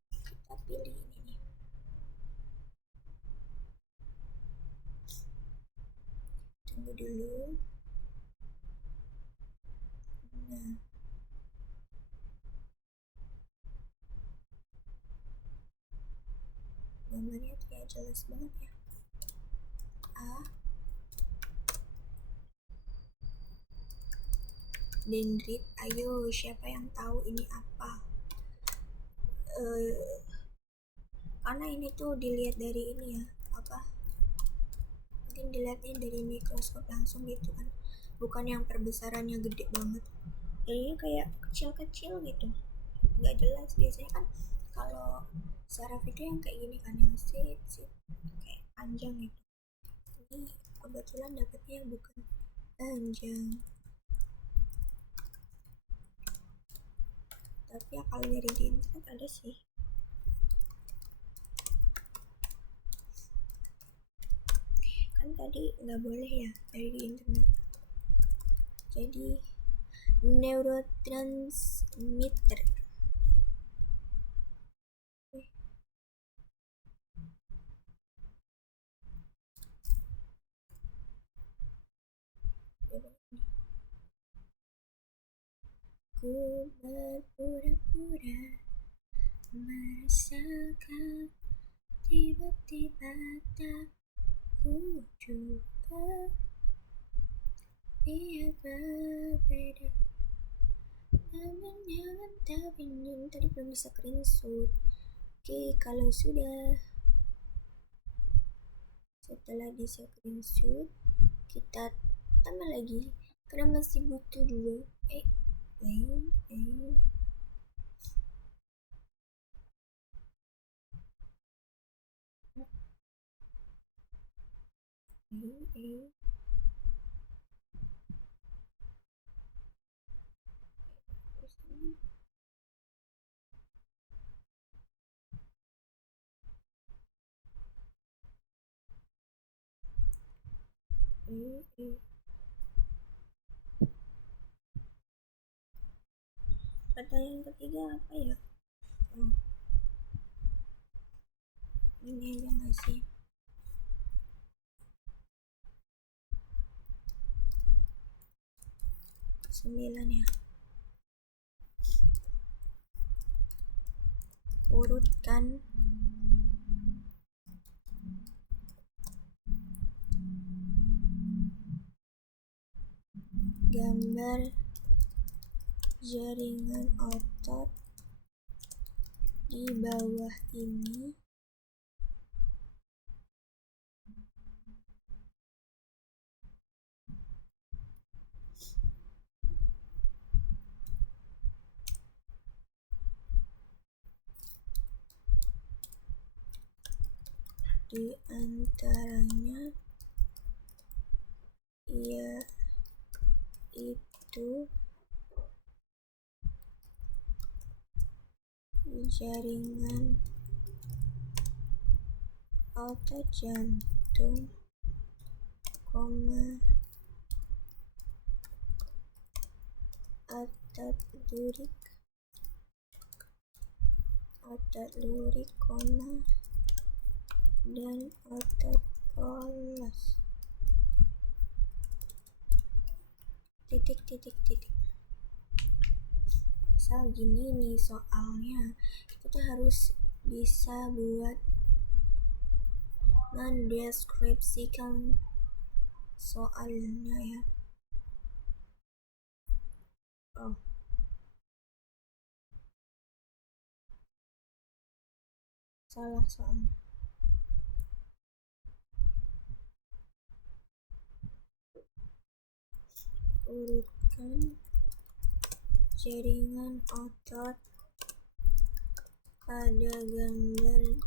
Kita pilih ini nih. Tunggu dulu. Nah, gambarnya terlihat jelas banget ya. Dendrit, ayo siapa yang tahu ini apa? Karena ini tuh dilihat dari ini ya, mungkin dilihatnya dari mikroskop langsung gitu kan, bukan yang perbesarannya gede banget, jadinya kayak kecil-kecil gitu, nggak jelas. Biasanya kan kalau saraf itu yang kayak gini kan, yang sit kayak panjang gitu. Ini kebetulan dapetnya yang bukan panjang. Tapi ya kalau nyari di internet ada sih. Kan tadi nggak boleh ya dari di internet. Jadi neurotransmitter. Ku berpura-pura merasakan, tiba-tiba tak ku juga biar berbeda. Jangan tak ingin, tadi belum bisa screenshot. Oke, kalau sudah, setelah di screenshot kita tambah lagi karena masih butuh 2. Pertanyaan ketiga apa ya? Ini aja nggak sih? 9 ya. Urutkan gambar jaringan otot di bawah ini di antaranya yaitu jaringan otot jantung, otot durik, otot lurik, koma, dan otot polos. Titik. Misal gini nih soalnya, kita harus bisa buat mendeskripsikan soalnya ya. Salah soalnya. Urutkan jaringan otot pada gambar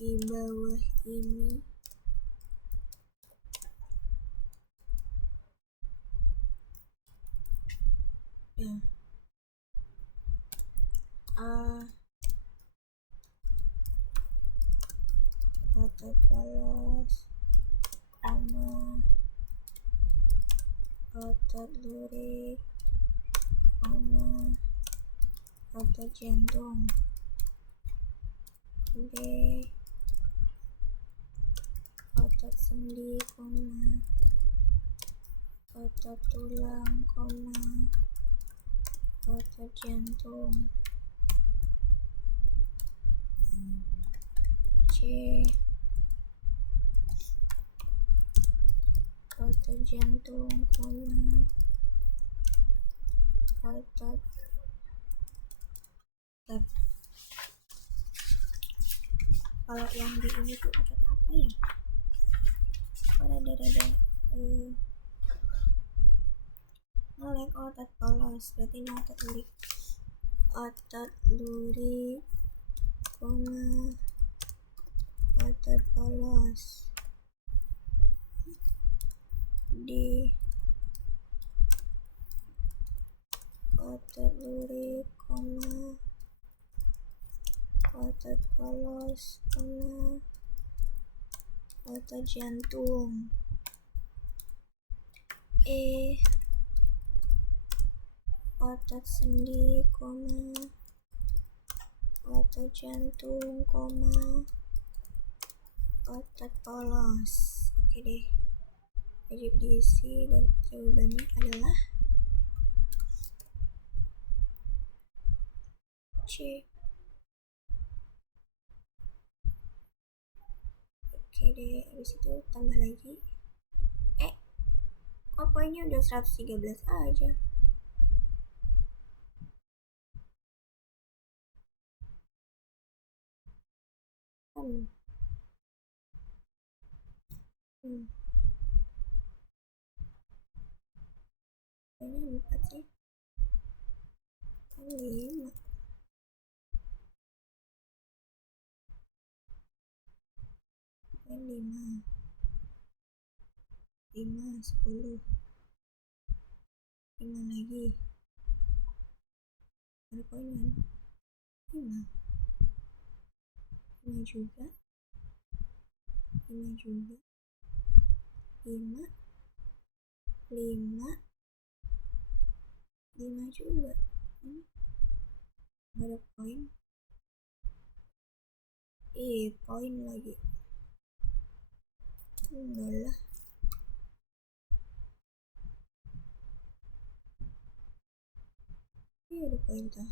di bawah ini. Nah, otot polos, koma, otot lurik, koma, otot jantung, B, otot sendi, koma, otot tulang, koma, otot jantung, C, otot jantung, koma, otot kalau yang di ini tuh otot apa ya? Rada ngelek. Otot polos, berarti ini otot lurik. Otot lurik, koma, otot polos, D, otot lurik, koma, otot polos, koma, otot jantung, E, otot sendi, koma, otot jantung, koma, otot polos. Oke deh, wajib diisi dan jawabannya adalah C. Oke deh, habis itu tambah lagi. Kok poinnya udah 113 aja? Poinnya 4 sih. Kan 5. Poin 5, 10. 5 lagi. Ada poin kan? 5. 5 juga. 5 juga. 5. 5. 5 juga. Gak ada poin. Poin lagi. Enggak lah. Ada poin tuh.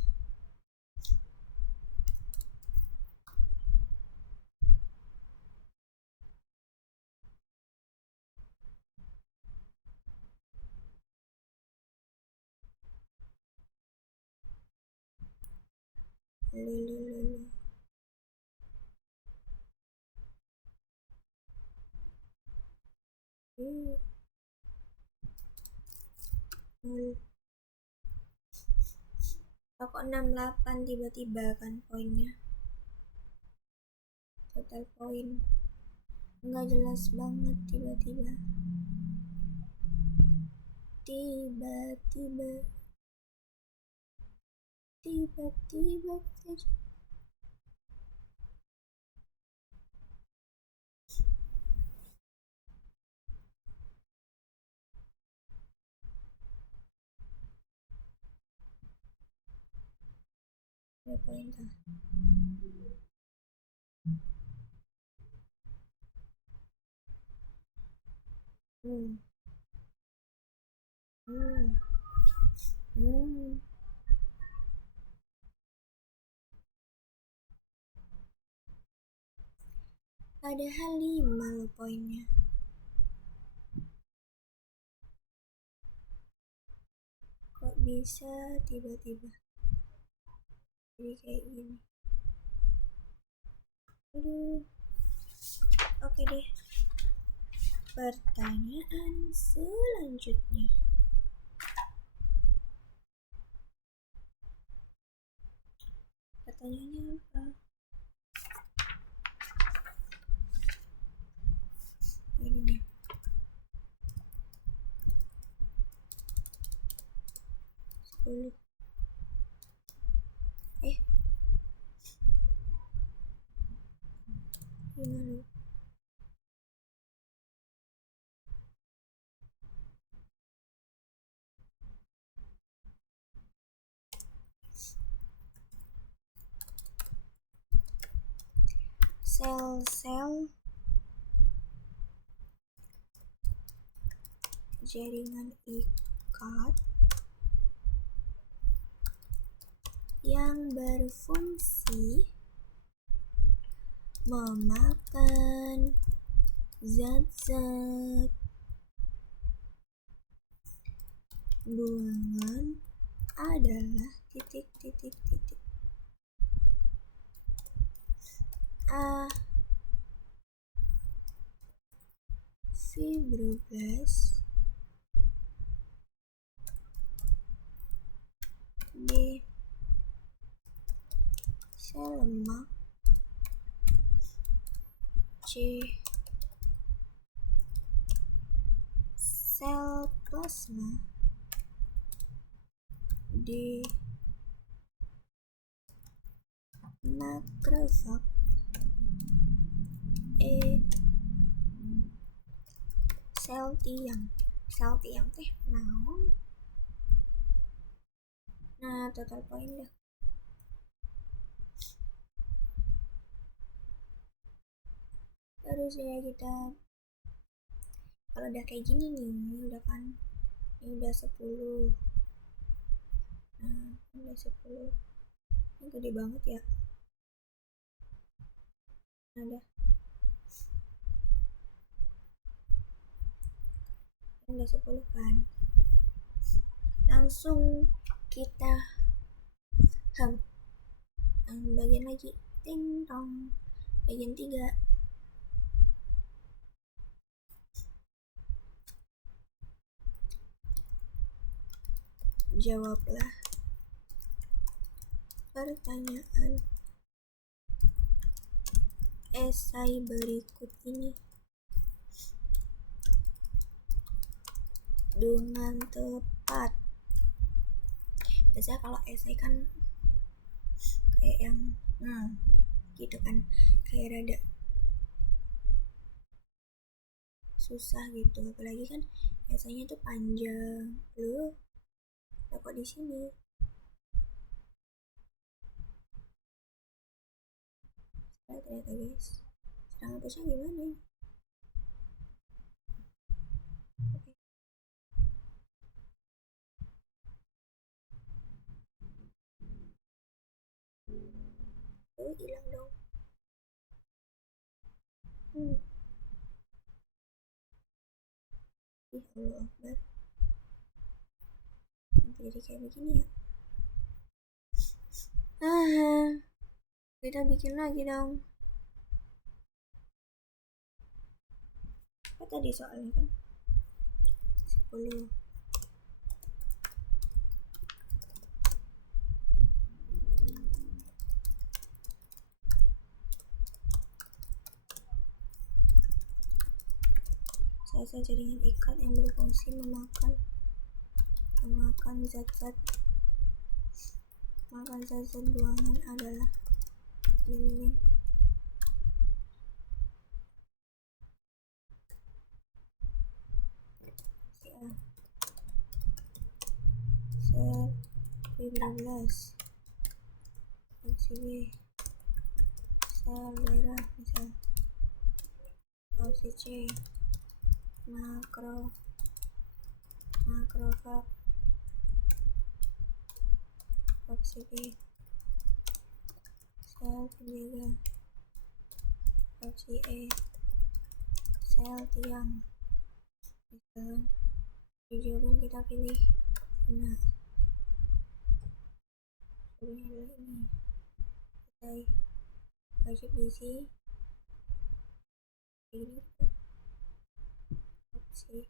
Lulu. Kok 68 tiba-tiba kan poinnya. Total poin nggak jelas banget tiba-tiba saja. Ada poin kah? Padahal 5 loh poinnya. Kok bisa tiba-tiba jadi kayak gini? Aduh. Oke deh. Pertanyaan selanjutnya. Pertanyaannya apa? Ini nih. Gimana? Sel-sel jaringan ikat yang berfungsi memakan zat-zat buangan adalah A. Fibroblast, B. Sel lemak, C. Sel plasma, D. Makrofag, E. Sel tiang. Sel tiang teh naon? Nah, total poin dah. Terus ya kita kalau udah kayak gini nih, ini udah kan, ini udah 10. Nah, ini udah 10. Ini gede banget ya. Ada. Ini udah 10 kan. Langsung kita bagian lagi. Ting tong. Bagian 3. Jawablah pertanyaan esai berikut ini dengan tepat. Biasanya kalau esai kan kayak yang gitu kan, kayak rada susah gitu, apalagi kan esainya tuh panjang. Loh, kok di sini ternyata guys, sedang hapusnya gimana? Hilang dong. Allah Akbar. Jadi kayak begini ya. Kita bikin lagi dong. Apa tadi soalnya kan 10. Sel-sel jaringan ikat yang berfungsi memakan zat-zat buangan adalah ini. Sel fibroblast, opsi B sel daerah misal, opsi C makrofag, opsi D sel penjaga, opsi E sel tiang. Misal di jawaban kita pilih benar. Jawabannya adalah ini. Selesai. Wajib diisi kayak gini gitu. Opsi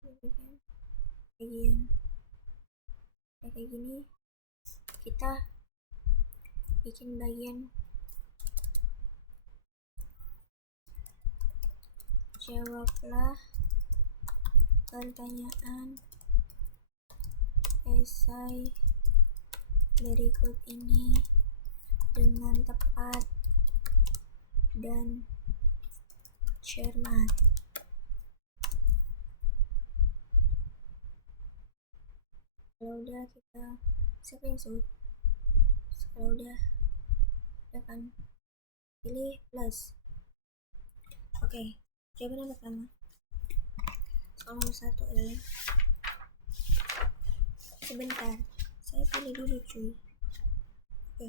bagian kayak gini, kita bikin bagian jawablah pertanyaan esai berikut ini dengan tepat dan cermat. Kalau udah kita screenshot, kalau udah kan pilih plus. Oke, jawaban yang pertama soal nomor 1 adalah sebentar, saya pilih dulu cuy. Oke.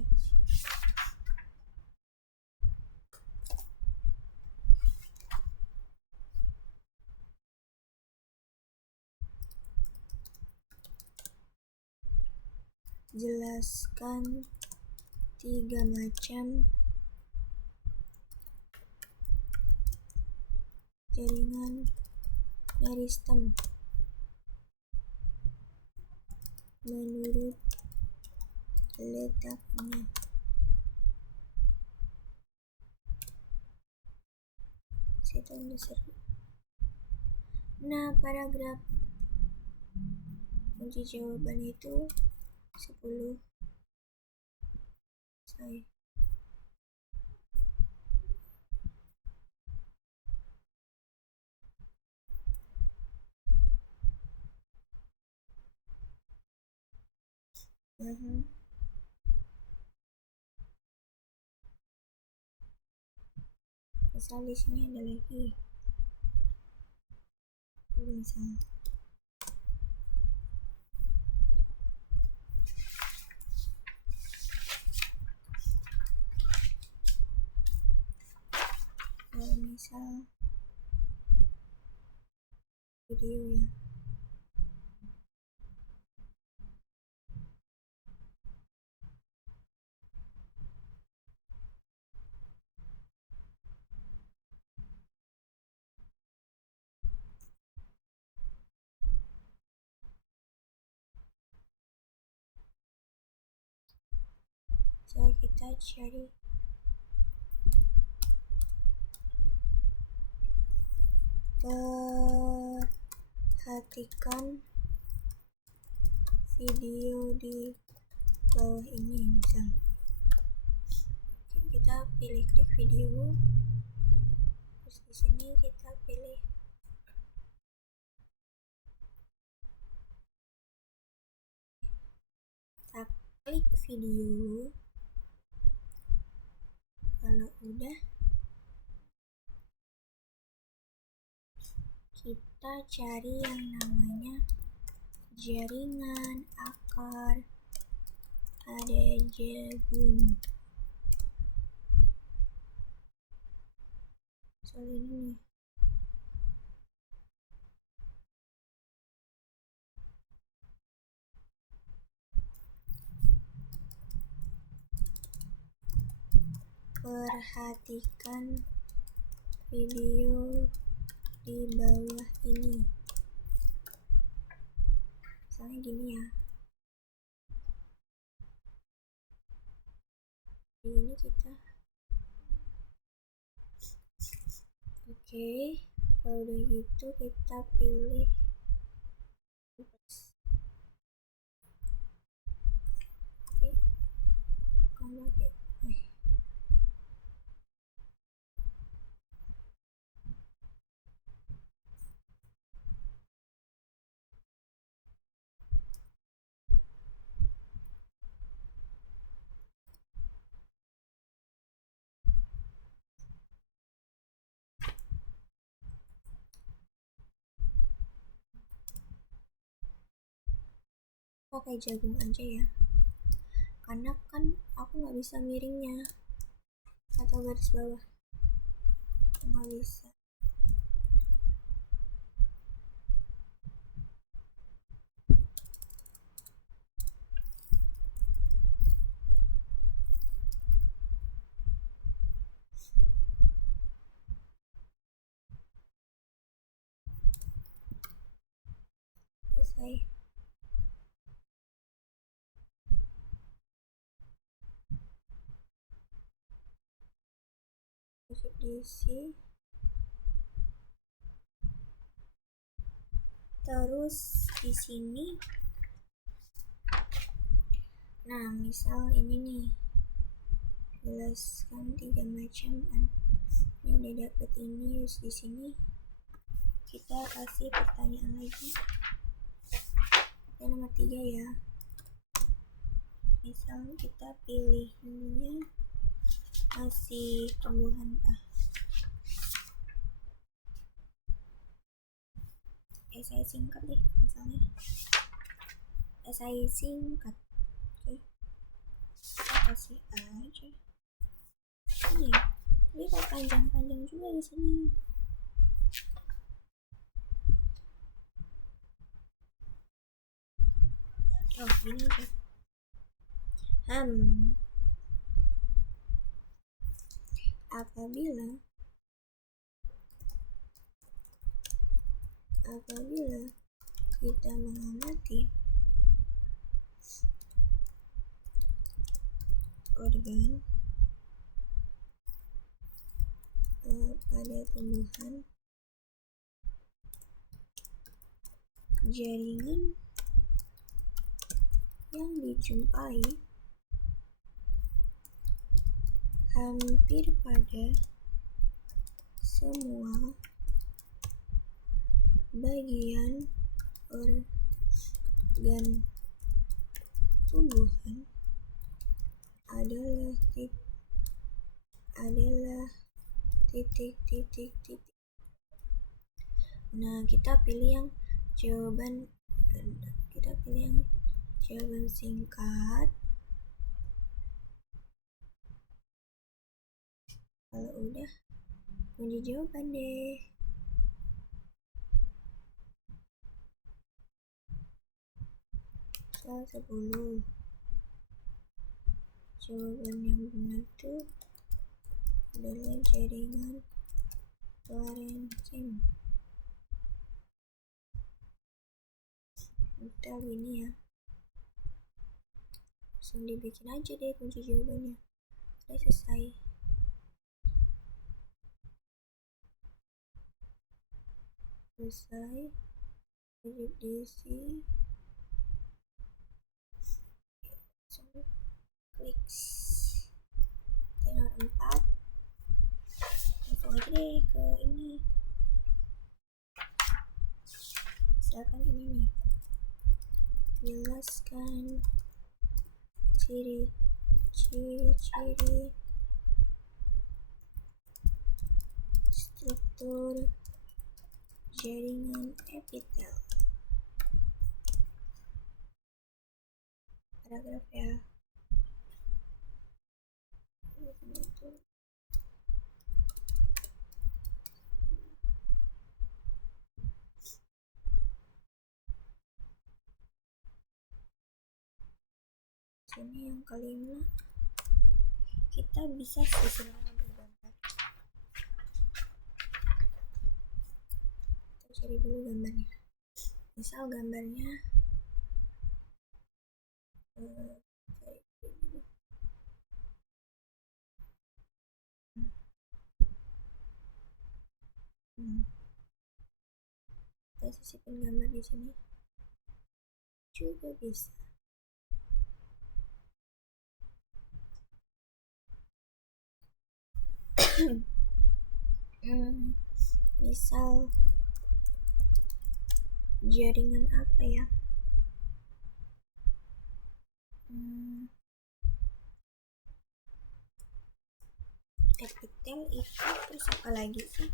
Jelaskan 3 macam jaringan meristem menurut letaknya. Nah, paragraf kunci jawaban itu 10 saya. Misal di sini ada lagi. Misal video ya. Jadi kita cari perhatikan video di bawah ini. Misal kita pilih klik video, terus di sini kita pilih klik video. Kalau udah, kita cari yang namanya jaringan akar pada jagung. Soal ini nih. Perhatikan video di bawah ini. Misalnya gini ya. Ini kita. Oke, kalau udah gitu kita pilih pakai jagung aja ya, karena kan aku nggak bisa miringnya atau garis bawah, nggak bisa. Selesai. Diisi. Terus di sini, nah misal ini nih, jelaskan 3 macam kan. Ini udah dapet ini, terus di sini kita kasih pertanyaan lagi. Yang nomor 3 ya. Misal kita pilihnya masih tumbuhan esai singkat deh, misalnya esai singkat. Oke, kita kasih aja ini. Tapi kalau panjang-panjang juga di sini. Oh, gini aja. Apabila kita mengamati organ pada tumbuhan, jaringan yang dijumpai hampir pada semua bagian organ tumbuhan adalah titik. Nah, kita pilih yang jawaban singkat. Kalau udah, kunci jawaban deh. Soal 10. Jawaban yang benar tuh adalah jaringan parenkim. Udah gini ya, langsung dibikin aja deh kunci jawabannya. Udah selesai. Diisi. Klik nomor 4. Langsung aja deh ke ini. Misalkan ini nih, jelaskan ciri-ciri struktur jaringan epitel. Paragraf ya. Ini yang kelima, kita bisa susun gambar. Kita cari dulu gambarnya. Misal gambarnya kita sisipin gambar di sini juga bisa. Misal jaringan apa ya? Epitel itu terus apa lagi sih?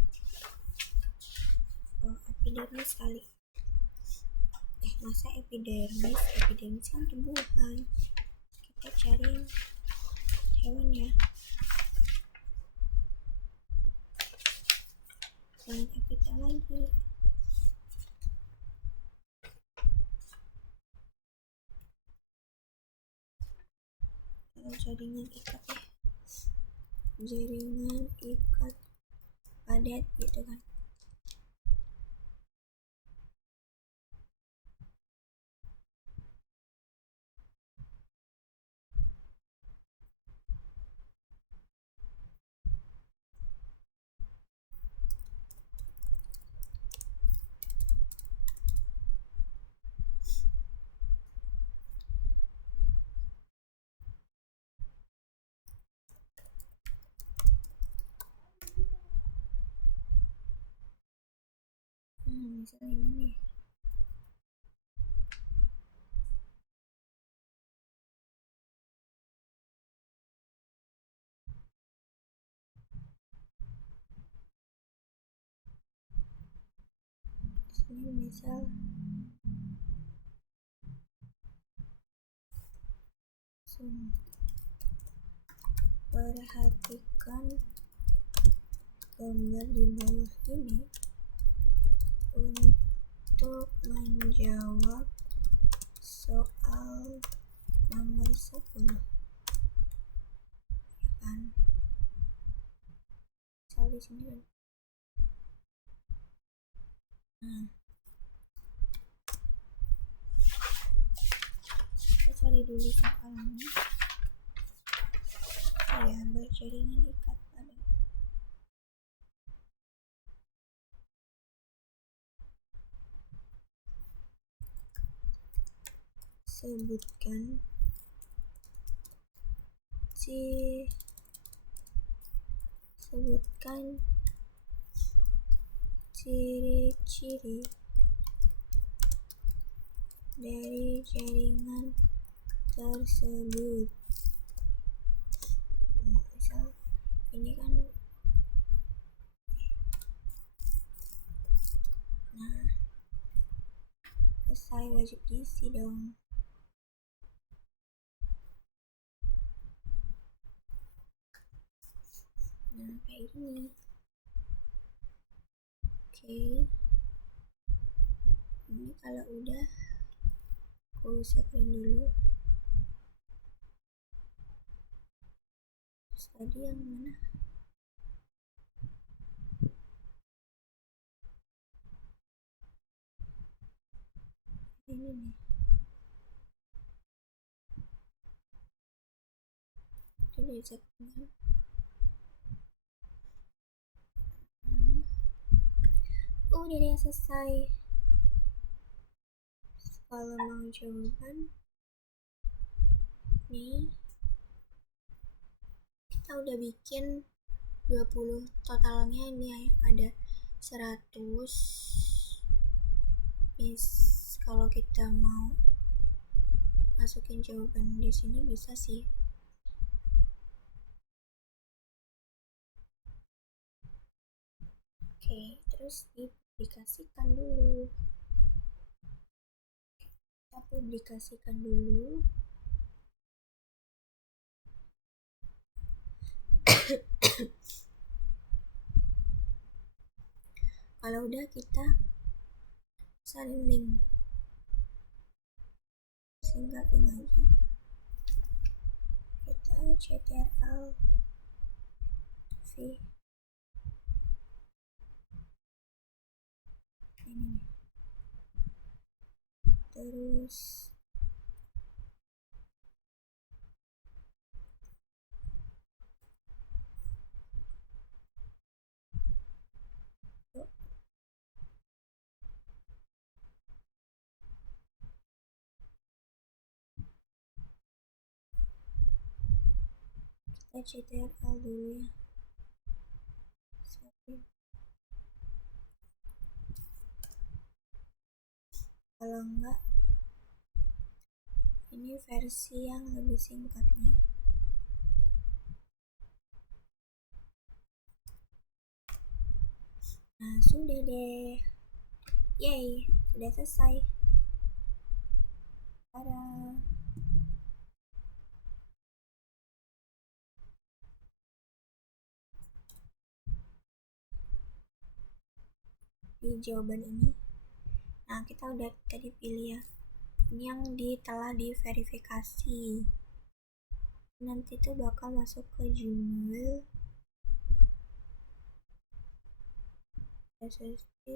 Oh, epidermis kali. Masa epidermis? Epidermis kan tumbuhan. Kita cari hewan ya. Jangan epitel lagi. Kalau jaringan ikat ya. Jaringan ikat padat gitu kan. Misal ini nih. Ini misal perhatikan gambar di bawah ini untuk menjawab soal nomor 10 ya kan. Misal di sini kan. Kita cari dulu soalnya. Ya, berjaringan ikat pada. Sebutkan ciri-ciri dari jaringan tersebut. Misal ini kan, nah selesai, wajib diisi dong. Nah kayak gini. Oke. Ini kalau udah aku screen dulu. Terus tadi yang mana? Ini nih. Itu dari screen. Udah deh, selesai. Kalau mau jawaban nih, kita udah bikin 20 totalnya. Ini ya, ada 100. Kalau kita mau masukin jawaban di sini bisa sih. Oke, terus dipublikasikan dulu. Kita publikasikan dulu. Kalau udah, kita salin link, singkat link aja. Kita ctrl v ini nih. Terus kita ctrl dulu ya. Kalau enggak, ini versi yang lebih singkatnya. Nah, sudah deh. Yay, sudah selesai. Dadah. Di jawaban ini, nah kita udah tadi pilih ya, ini yang telah diverifikasi, nanti tuh bakal masuk ke Gmail, SSD,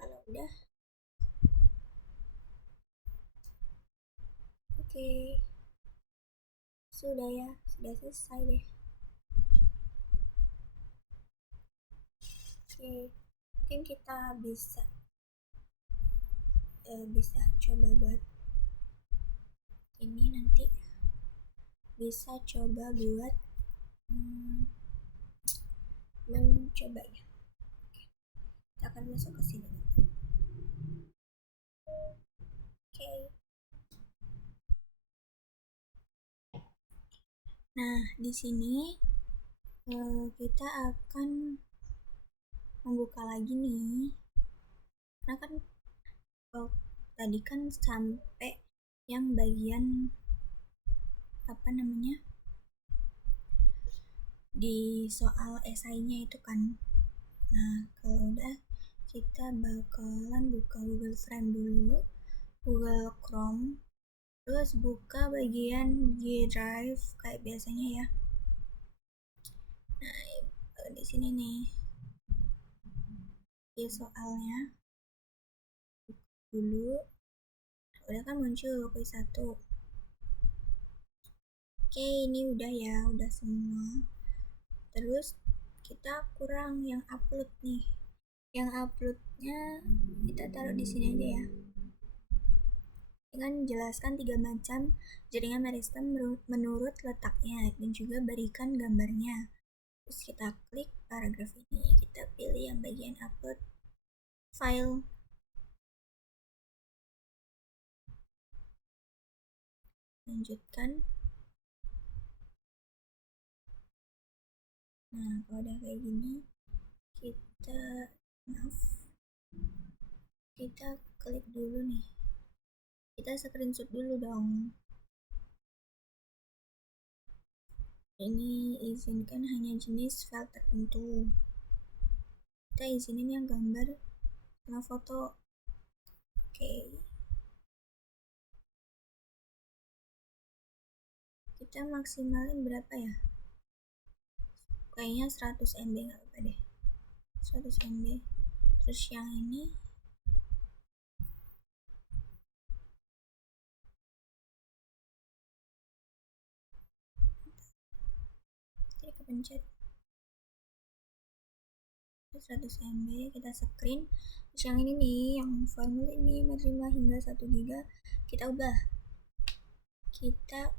kalau udah oke. Sudah ya, sudah selesai deh. Oke, mungkin kita bisa coba buat ini, nanti bisa coba buat mencoba ya. Kita akan masuk ke sini. Oke. Nah, di sini kita akan membuka lagi nih. Karena kan tadi kan sampai yang bagian di soal esainya itu kan. Nah, kalau udah kita bakalan buka Google Frame dulu, Google Chrome, terus buka bagian G Drive kayak biasanya ya. Nah, di sini nih di soalnya dulu udah kan muncul quiz 1. Oke, ini udah ya, udah semua. Terus kita kurang yang upload nih. Yang uploadnya kita taruh di sini aja ya. Dengan jelaskan 3 macam jaringan meristem menurut letaknya dan juga berikan gambarnya. Terus kita klik paragraf ini, kita pilih yang bagian upload file. Lanjutkan. Nah, kalau udah kayak gini, kita klik dulu nih. Kita screenshot dulu dong. Ini izinkan hanya jenis file tertentu. Kita izinin yang gambar sama foto. Oke. Kita maksimalin berapa ya? Kayaknya 100 MB nggak apa deh. 100 MB. Terus yang ini tadi kepencet 100 MB, kita screen. Terus yang ini nih, yang formula ini menerima hingga 1 GB, kita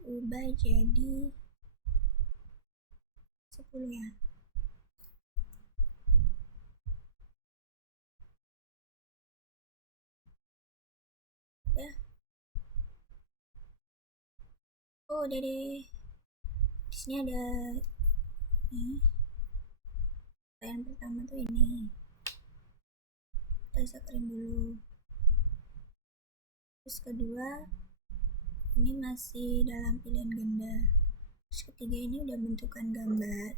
ubah jadi 10 ya. Udah. Oh, udah deh. Di sini ada nih. Yang pertama tuh ini. Kita screen dulu. Terus kedua, ini masih dalam pilihan ganda. Terus ketiga ini udah bentukan gambar.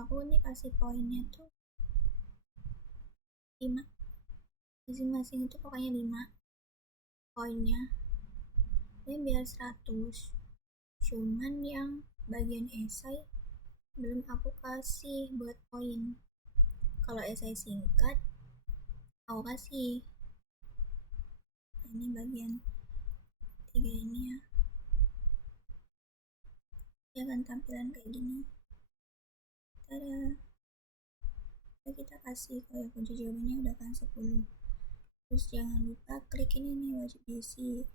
Aku nih kasih poinnya tuh 5. Masing-masing itu pokoknya 5 poinnya. Ini biar 100. Cuman yang bagian esai belum aku kasih buat poin. Kalau esai singkat aku kasih. Nah, ini bagian 3 ini ya. Dia akan tampilan kayak gini. Tada. Kita kasih kalau kunci jawabannya udah kan 10. Terus jangan lupa klik ini nih, wajib diisi.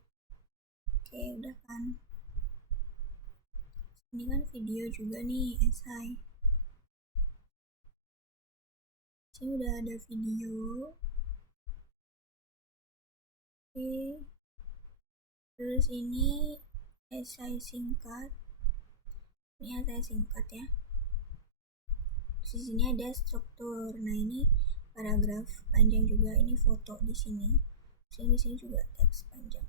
Oke, udah kan. Ini kan video juga nih, esai. Sini udah ada video. Oke. Terus ini esai singkat. Ini esai singkat ya. Di sini ada struktur. Nah, ini paragraf panjang juga, ini foto di sini. Di sini juga teks panjang.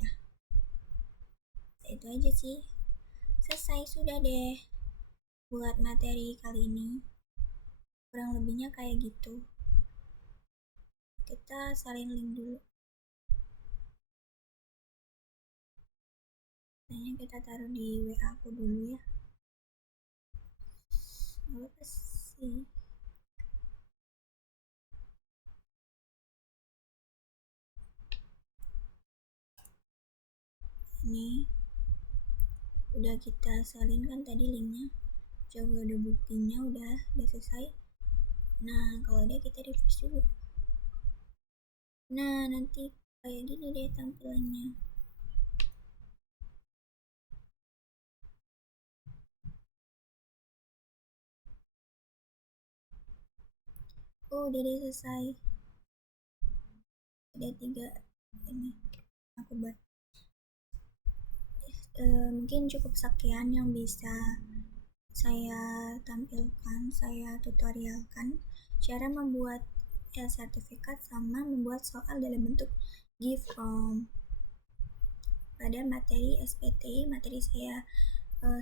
Nah, itu aja sih. Selesai sudah deh buat materi kali ini. Kurang lebihnya kayak gitu. Kita salin link dulu. Kayaknya kita taruh di WA aku dulu ya. Apa sih? Ini udah kita salin kan tadi linknya. Coba ada buktinya, udah selesai. Nah, kalau udah kita refresh dulu. Nah, nanti kayak gini deh tampilannya. Oh, udah deh selesai. Ada 3 ini aku buat. Mungkin cukup sekian yang bisa saya tampilkan, saya tutorialkan cara membuat sertifikat sama membuat soal dalam bentuk give from pada materi SPT. Materi saya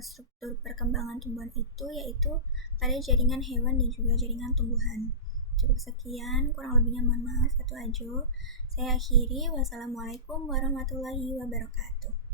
struktur perkembangan tumbuhan itu yaitu pada jaringan hewan dan juga jaringan tumbuhan. Cukup sekian, kurang lebihnya mohon maaf. Saya akhiri. Wassalamualaikum warahmatullahi wabarakatuh.